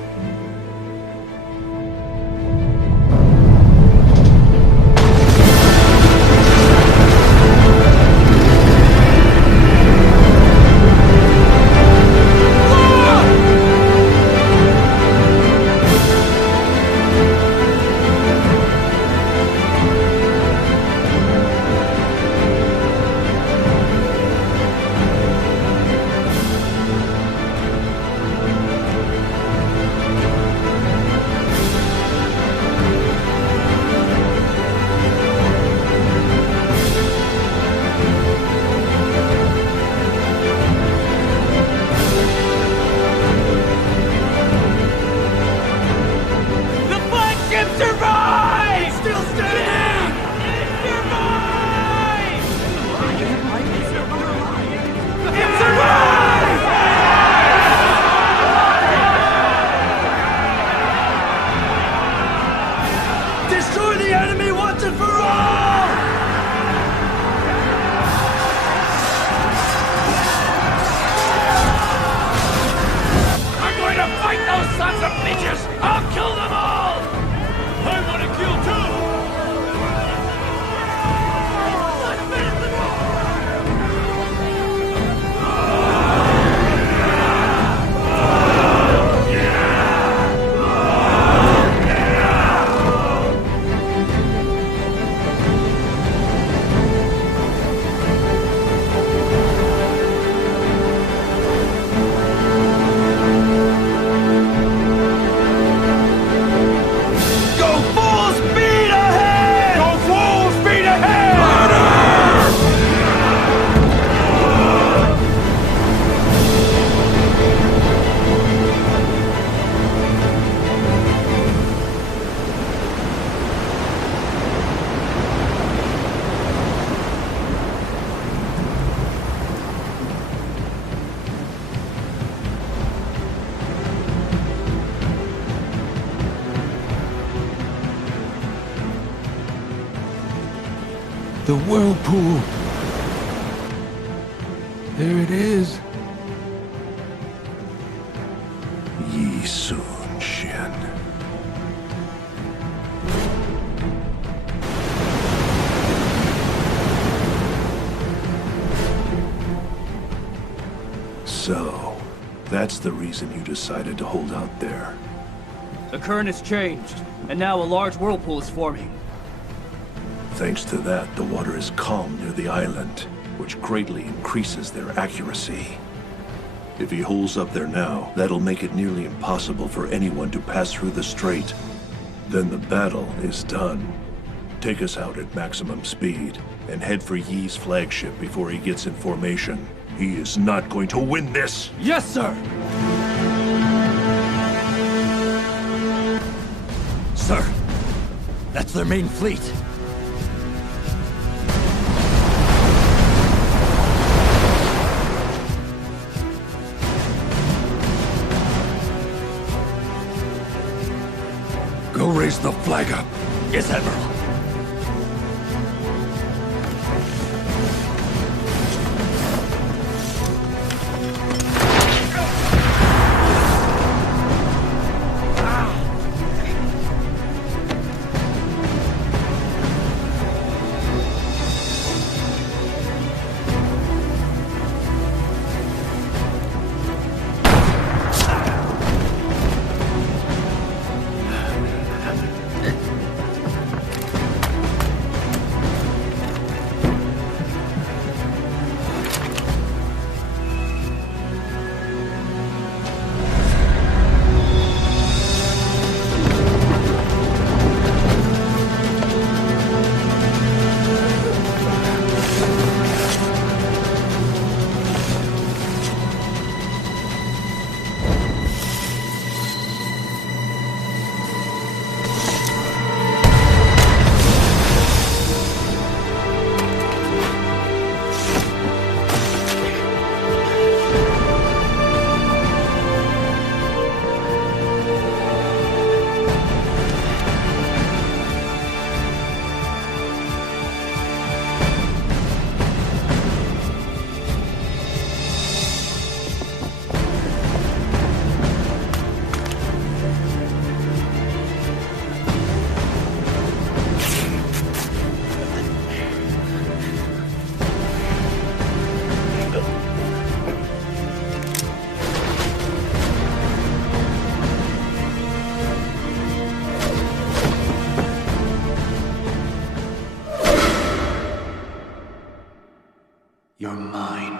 Destroy the enemy once and for all! I'm going to fight those sons of bitches! I'll kill them all! I want to kill too! The whirlpool. There it is. Yi Sun Shin. So, that's the reason you decided to hold out there. The current has changed, and now a large whirlpool is forming. Thanks to that, the water is calm near the island, which greatly increases their accuracy. If he holds up there now, that'll make it nearly impossible for anyone to pass through the strait. Then the battle is done. Take us out at maximum speed, and head for Yi's flagship before he gets in formation. He is not going to win this! Yes, sir! Sir, that's their main fleet. Go raise the flag up. Yes, Admiral. You're mine.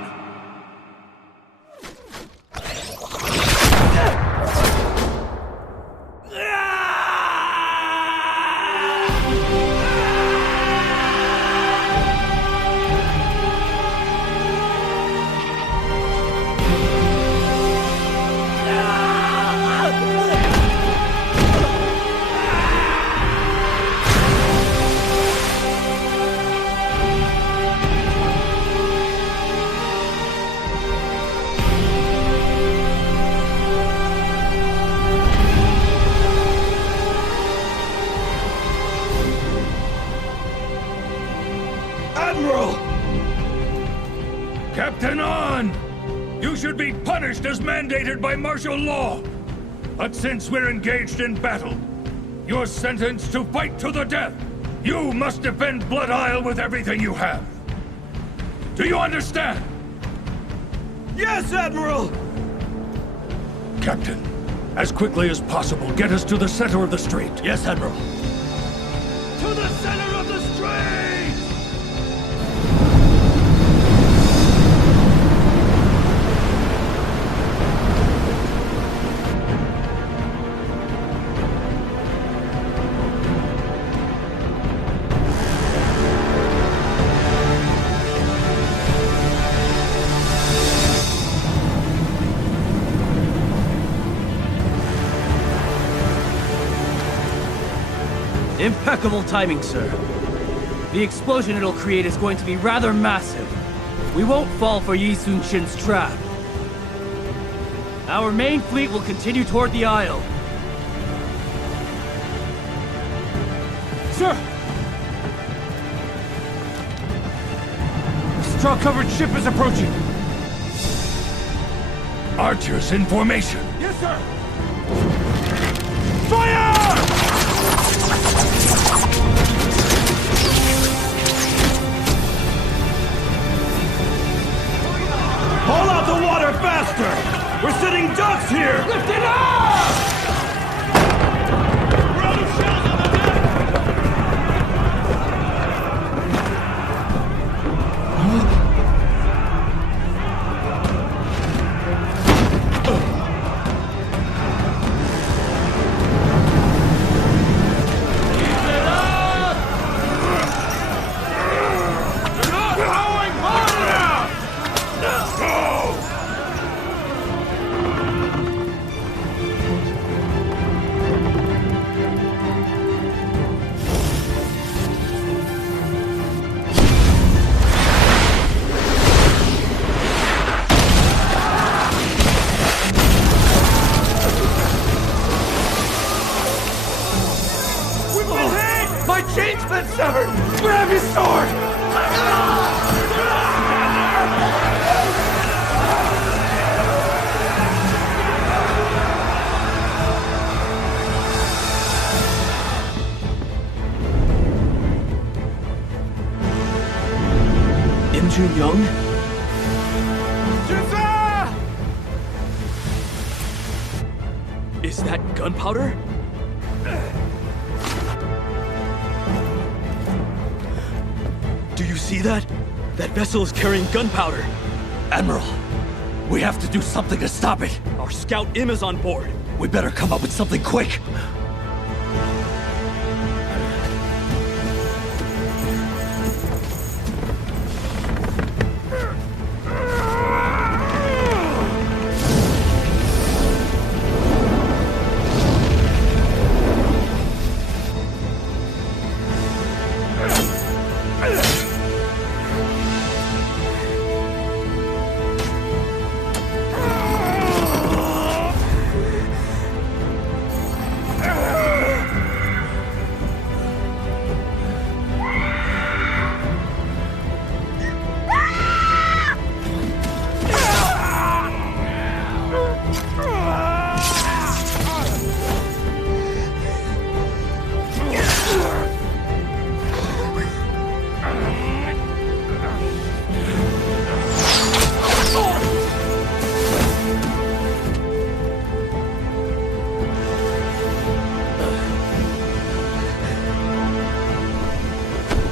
Admiral! Captain On! You should be punished as mandated by martial law. But since we're engaged in battle, you're sentenced to fight to the death. You must defend Blood Isle with everything you have. Do you understand? Yes, Admiral! Captain, as quickly as possible, get us to the center of the strait. Yes, Admiral. To the center of the strait! Impeccable timing, sir. The explosion it'll create is going to be rather massive. We won't fall for Yi Sun-shin's trap. Our main fleet will continue toward the Isle. Sir! A straw-covered ship is approaching. Archers in formation. Yes, sir! Fire! Haul out the water faster! We're sitting ducks here! Lift it up! We're out of shells on the chain's been severed! Grab his sword! Im Jun-young? Is that gunpowder? Do you see that? That vessel is carrying gunpowder. Admiral, we have to do something to stop it. Our scout Im is on board. We better come up with something quick.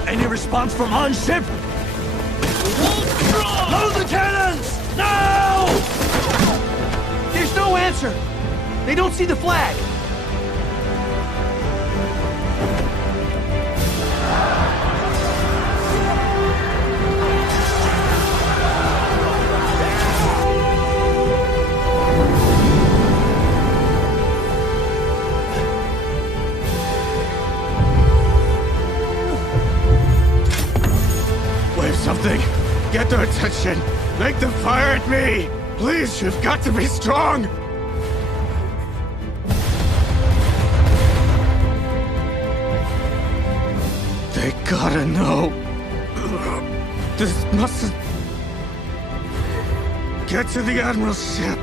Any response from on ship? Hold strong! answer! They don't see the flag! Wave something! Get their attention! Make them fire at me! Please, you've got to be strong! They gotta know. This mustn't... Get to the Admiral's ship.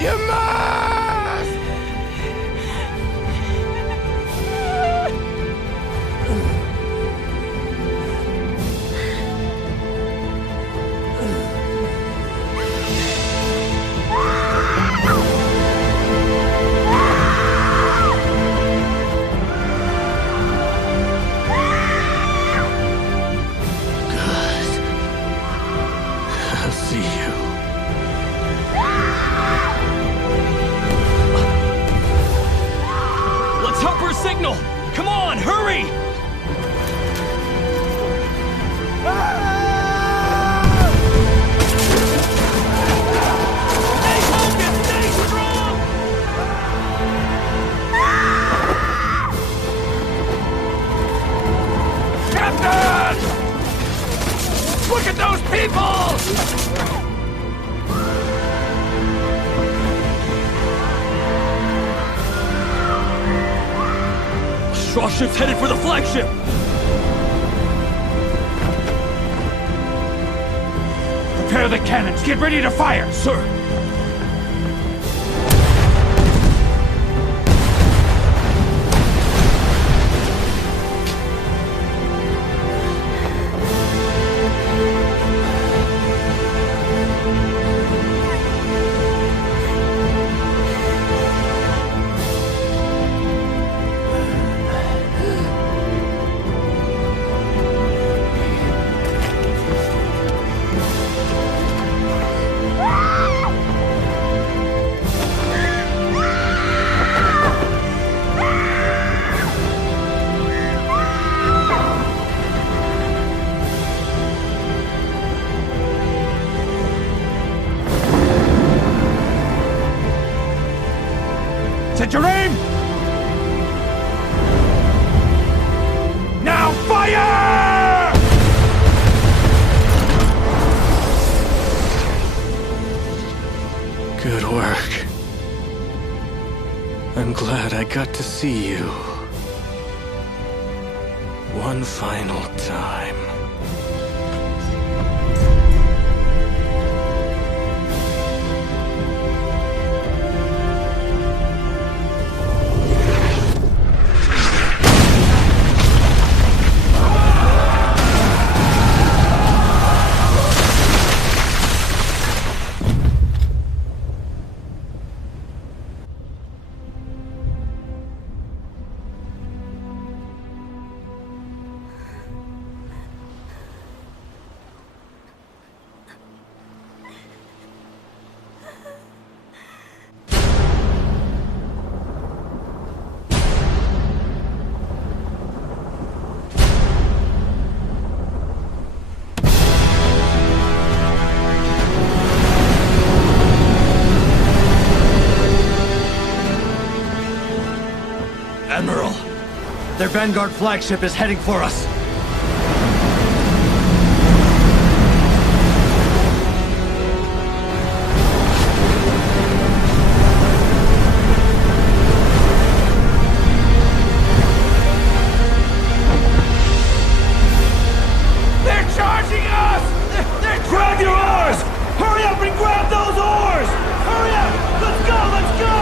You must! I'll see you. Let's help her signal! Come on, hurry! Stay focused! Stay strong! Captain! Look at those people! Straw ship's headed for the flagship! Prepare the cannons. Get ready to fire. Sir! Set your aim! Now fire! Good work. I'm glad I got to see you. One final time. Admiral, their Vanguard flagship is heading for us. They're charging us! They're Grab your oars! Hurry up and grab those oars! Hurry up! Let's go! Let's go!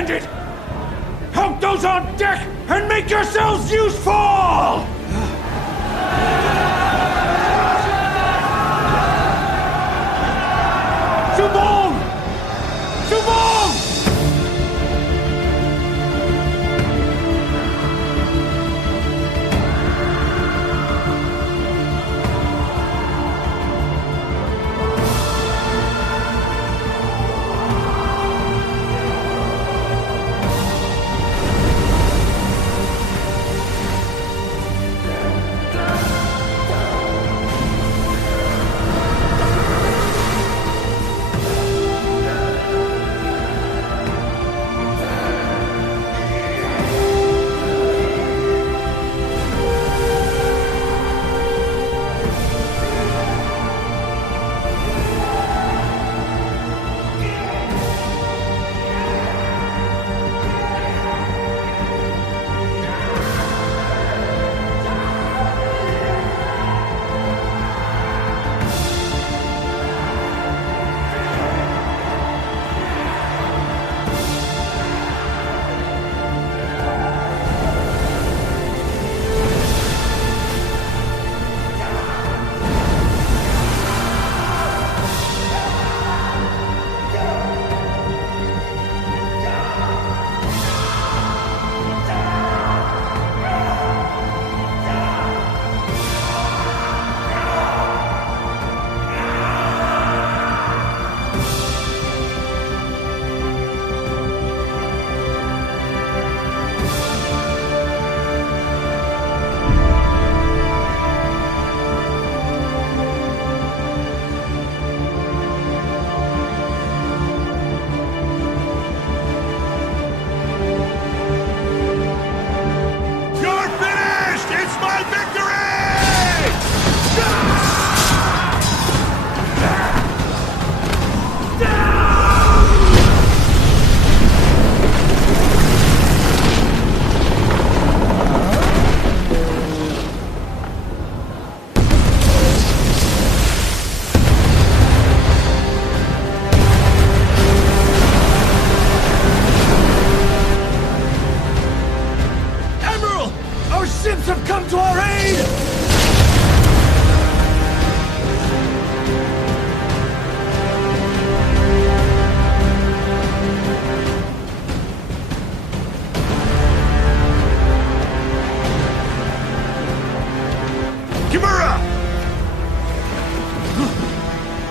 empty-handed! Help those on deck and make yourselves useful! Subong! Subong!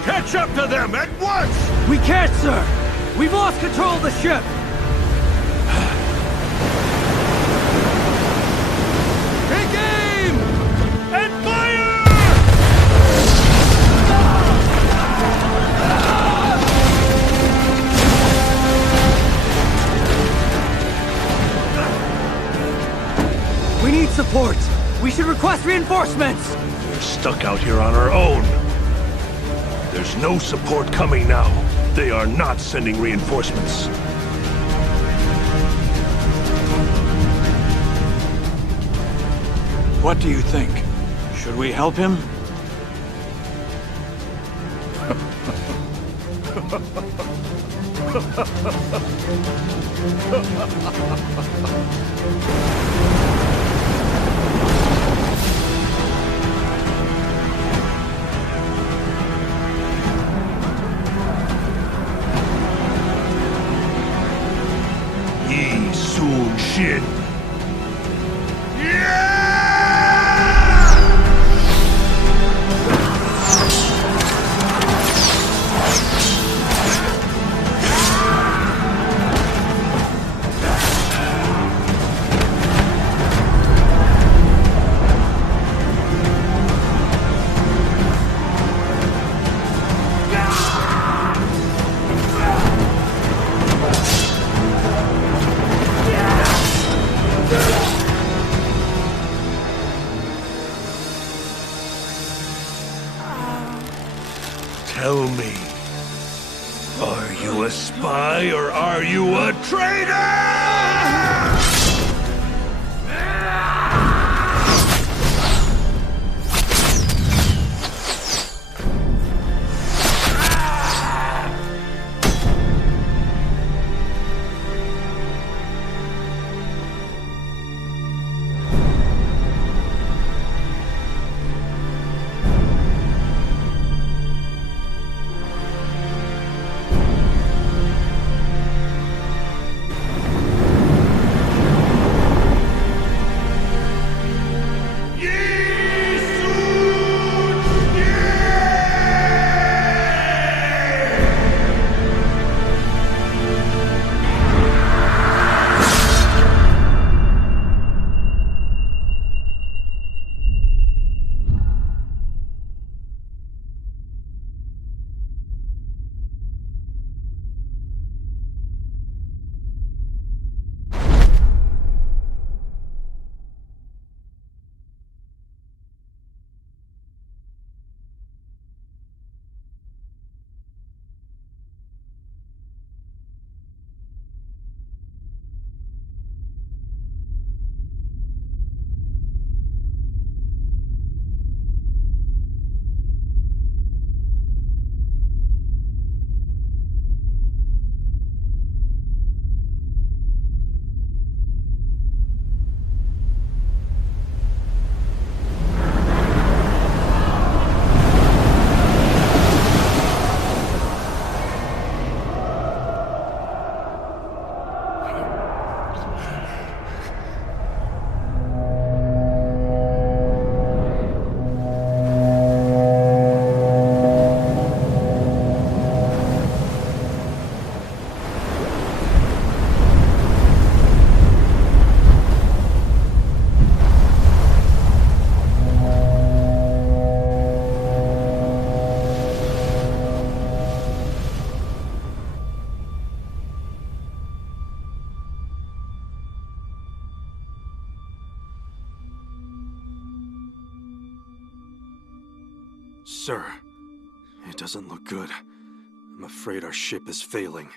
Catch up to them at once! We can't, sir! We've lost control of the ship! Take aim! And fire! We need support! We should request reinforcements! We're stuck out here on our own. There's no support coming now. They are not sending reinforcements. What do you think? Should we help him? Yi Sun Shin. Tell me, are you a spy or are you a traitor? Sir, it doesn't look good. I'm afraid our ship is failing.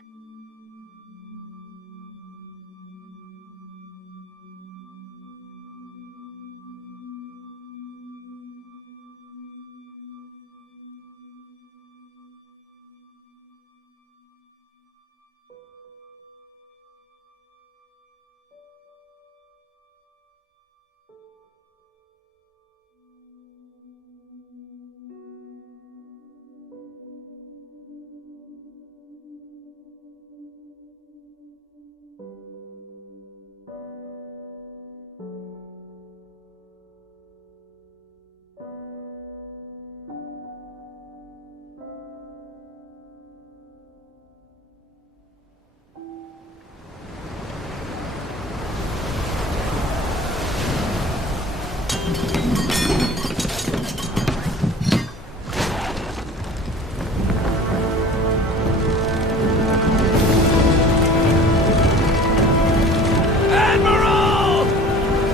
Admiral!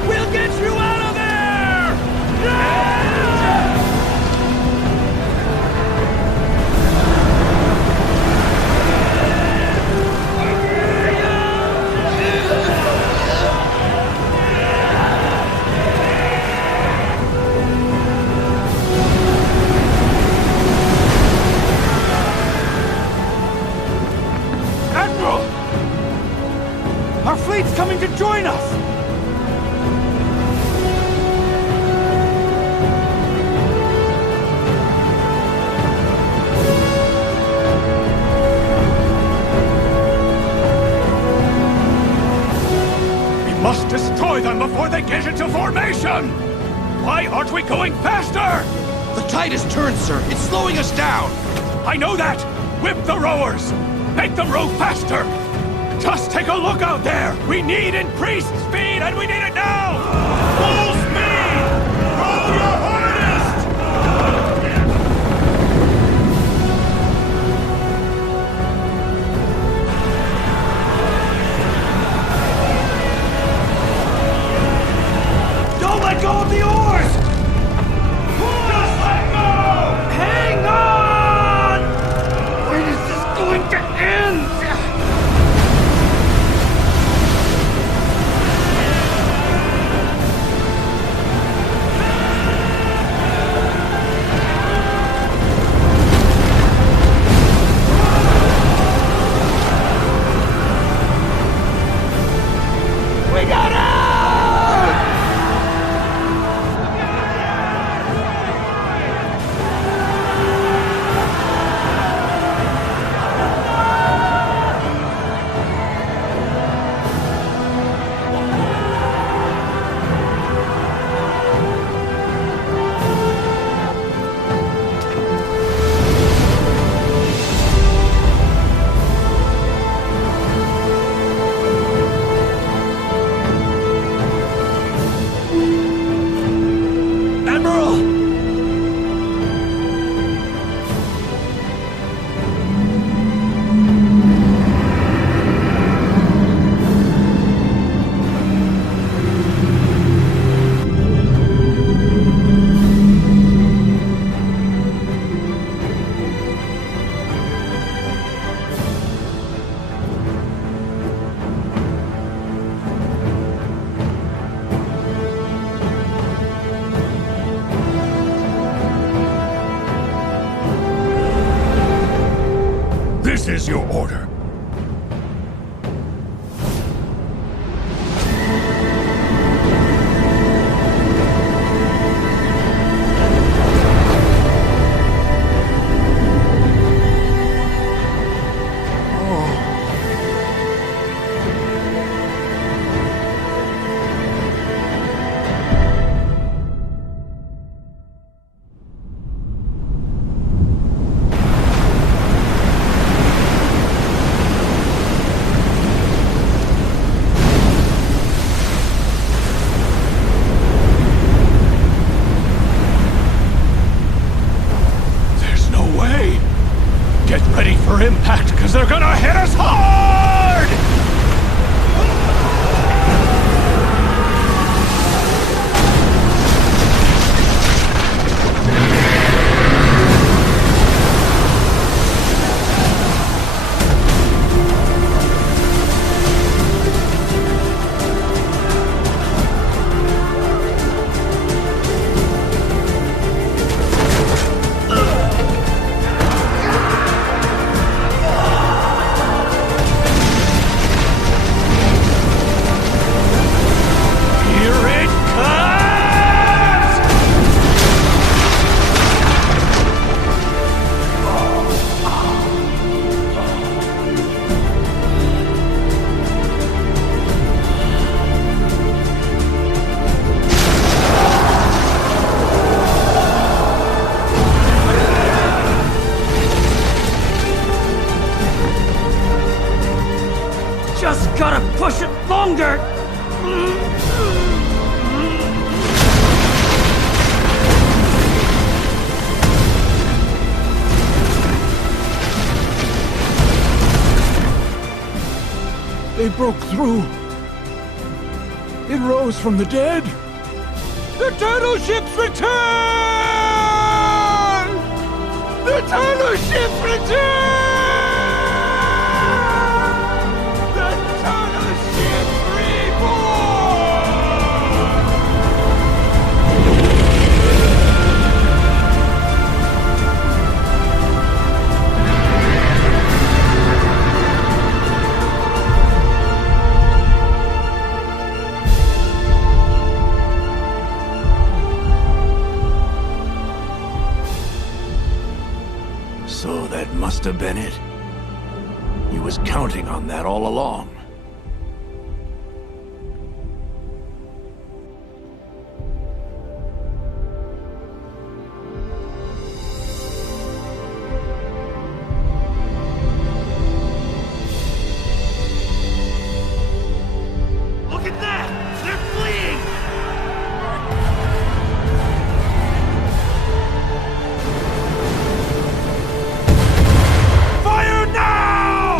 We'll get you out of there! Admiral! Our fleet's coming to join us! We must destroy them before they get into formation! Why aren't we going faster? The tide has turned, sir. It's slowing us down. I know that! Whip the rowers! Make them row faster! Just take a look out there! We need increased speed, and we need it now! Full speed! Row your hardest! Don't let go of the oars! Just let go! Hang on! When is this going to end? We got out! Admiral! This is your order. There's no way. Get ready for impact, because they're gonna hit us hard! broke through. It rose from the dead. The turtle ships return! The turtle ships return! The turtle ships reborn! So that must have been it. He was counting on that all along. Look at that! They're fleeing! Fire now!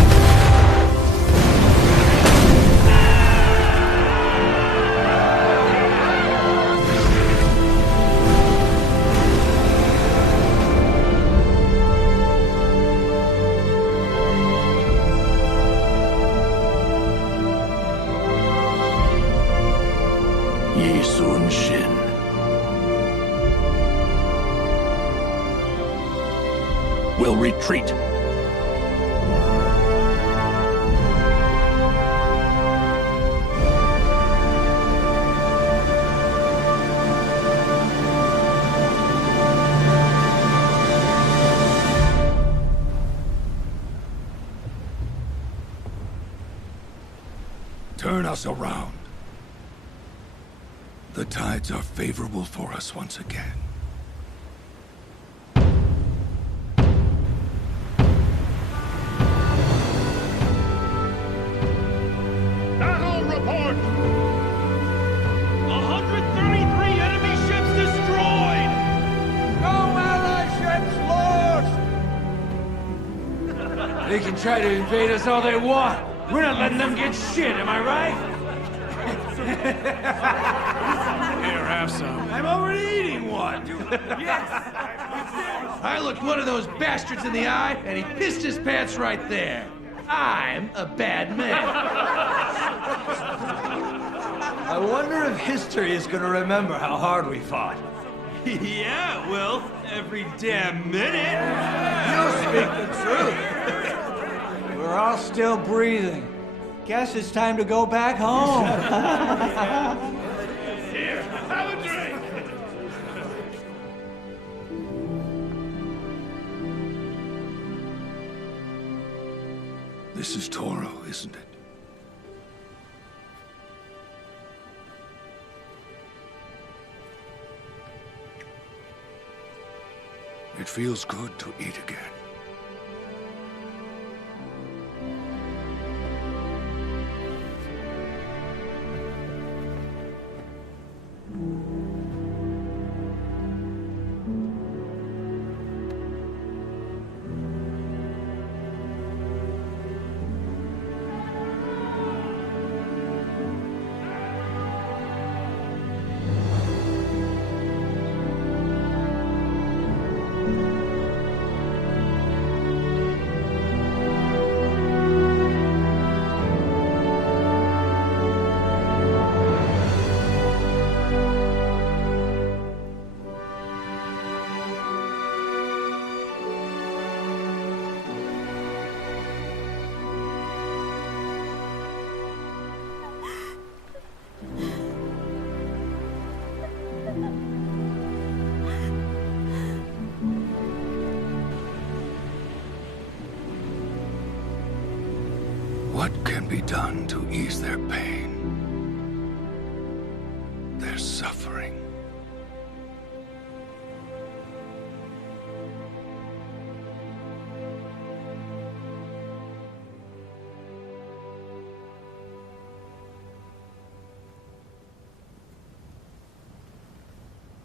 Yi Sun Shin. We'll retreat. Turn us around. The tides are favorable for us once again. Battle report! 133 enemy ships destroyed! No Allied ships lost! They can try to invade us all they want. We're not letting them get shit, am I right? Here, have some. I'm already eating one. I looked one of those bastards in the eye, and he pissed his pants right there. I'm a bad man. I wonder if history is gonna remember how hard we fought. Yeah, it will. Every damn minute. You speak the truth. We're all still breathing. Guess it's time to go back home. Here, have a drink! This is Toro, isn't it? It feels good to eat again. What can be done to ease their pain? Their suffering?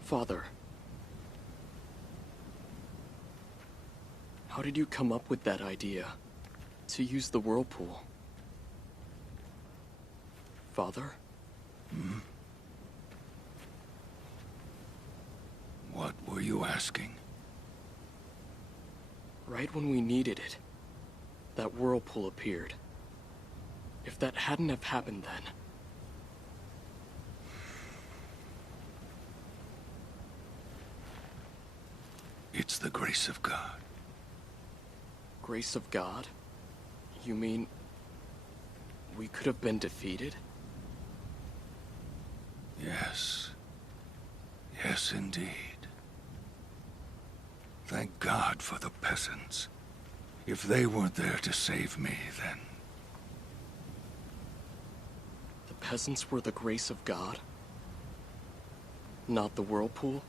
Father. How did you come up with that idea? To use the whirlpool? Father? What were you asking? Right when we needed it, that whirlpool appeared. If that hadn't have happened then... It's the grace of God. Grace of God? You mean... we could have been defeated? Yes. Yes, indeed. Thank God for the peasants. If they weren't there to save me, then... The peasants were the grace of God? Not the whirlpool?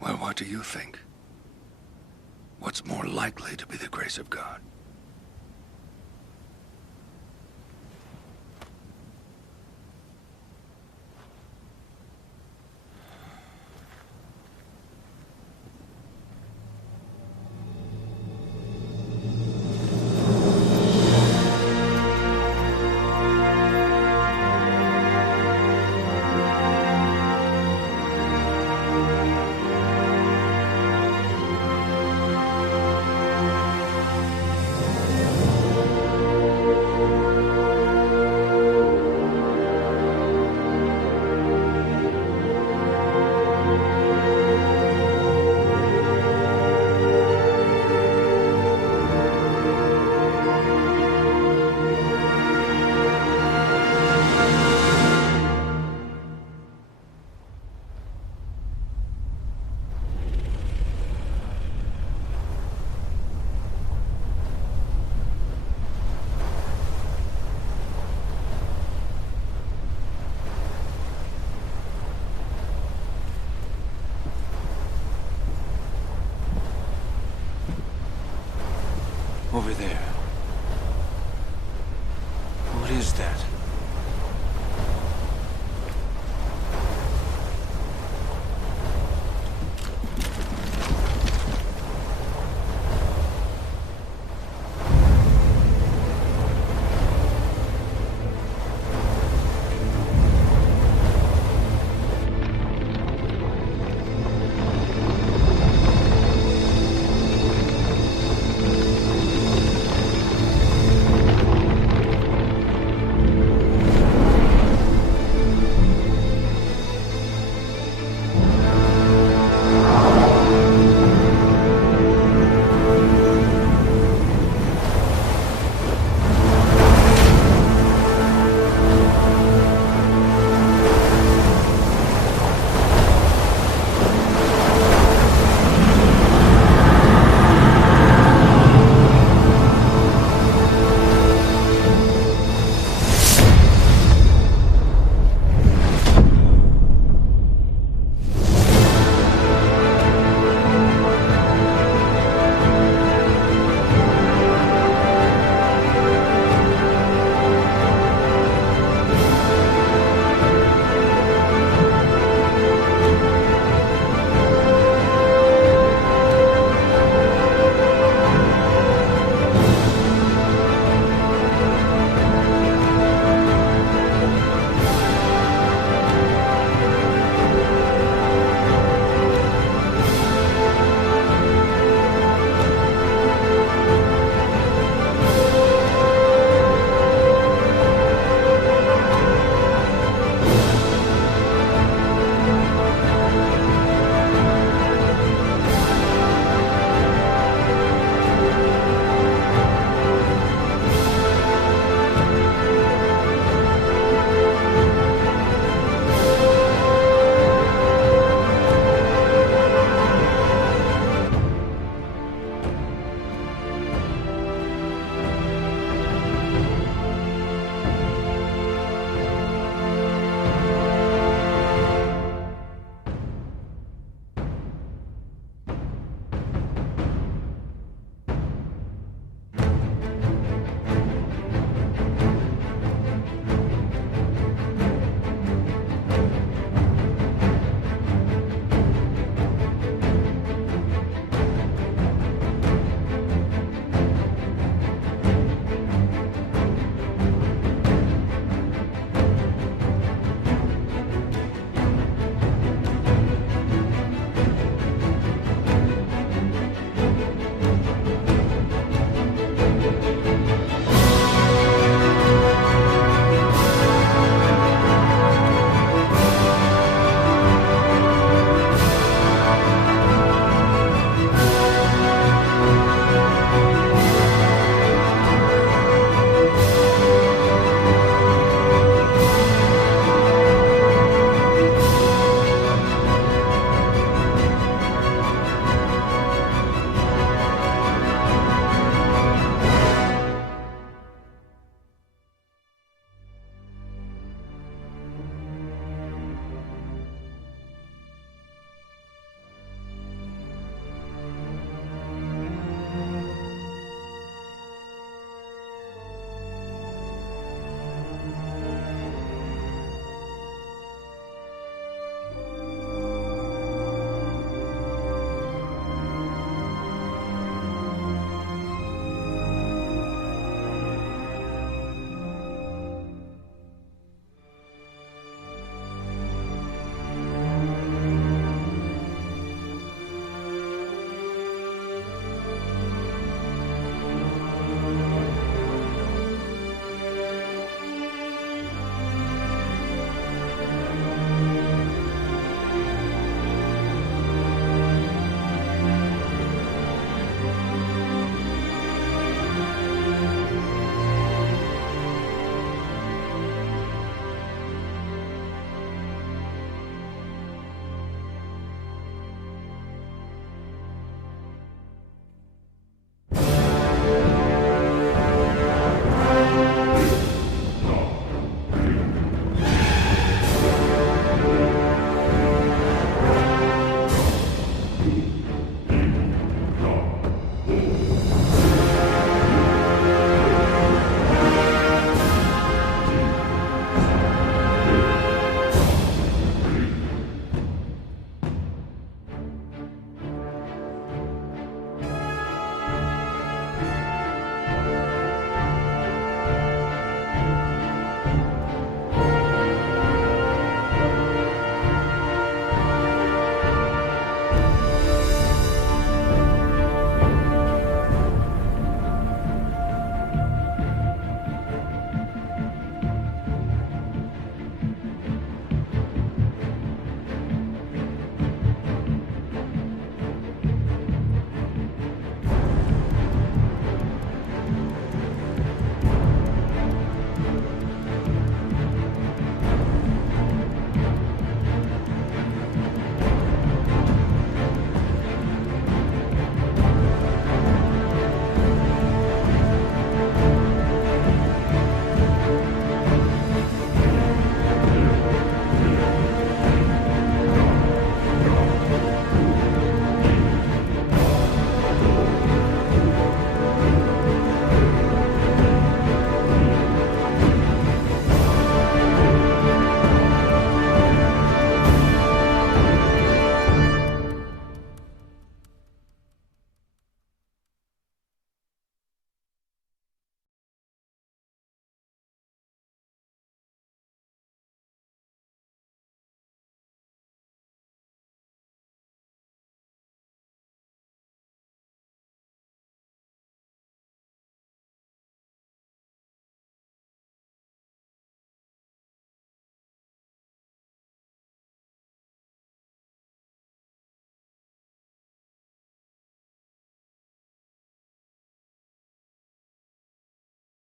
Well, what do you think? What's more likely to be the grace of God? Over there. What is that?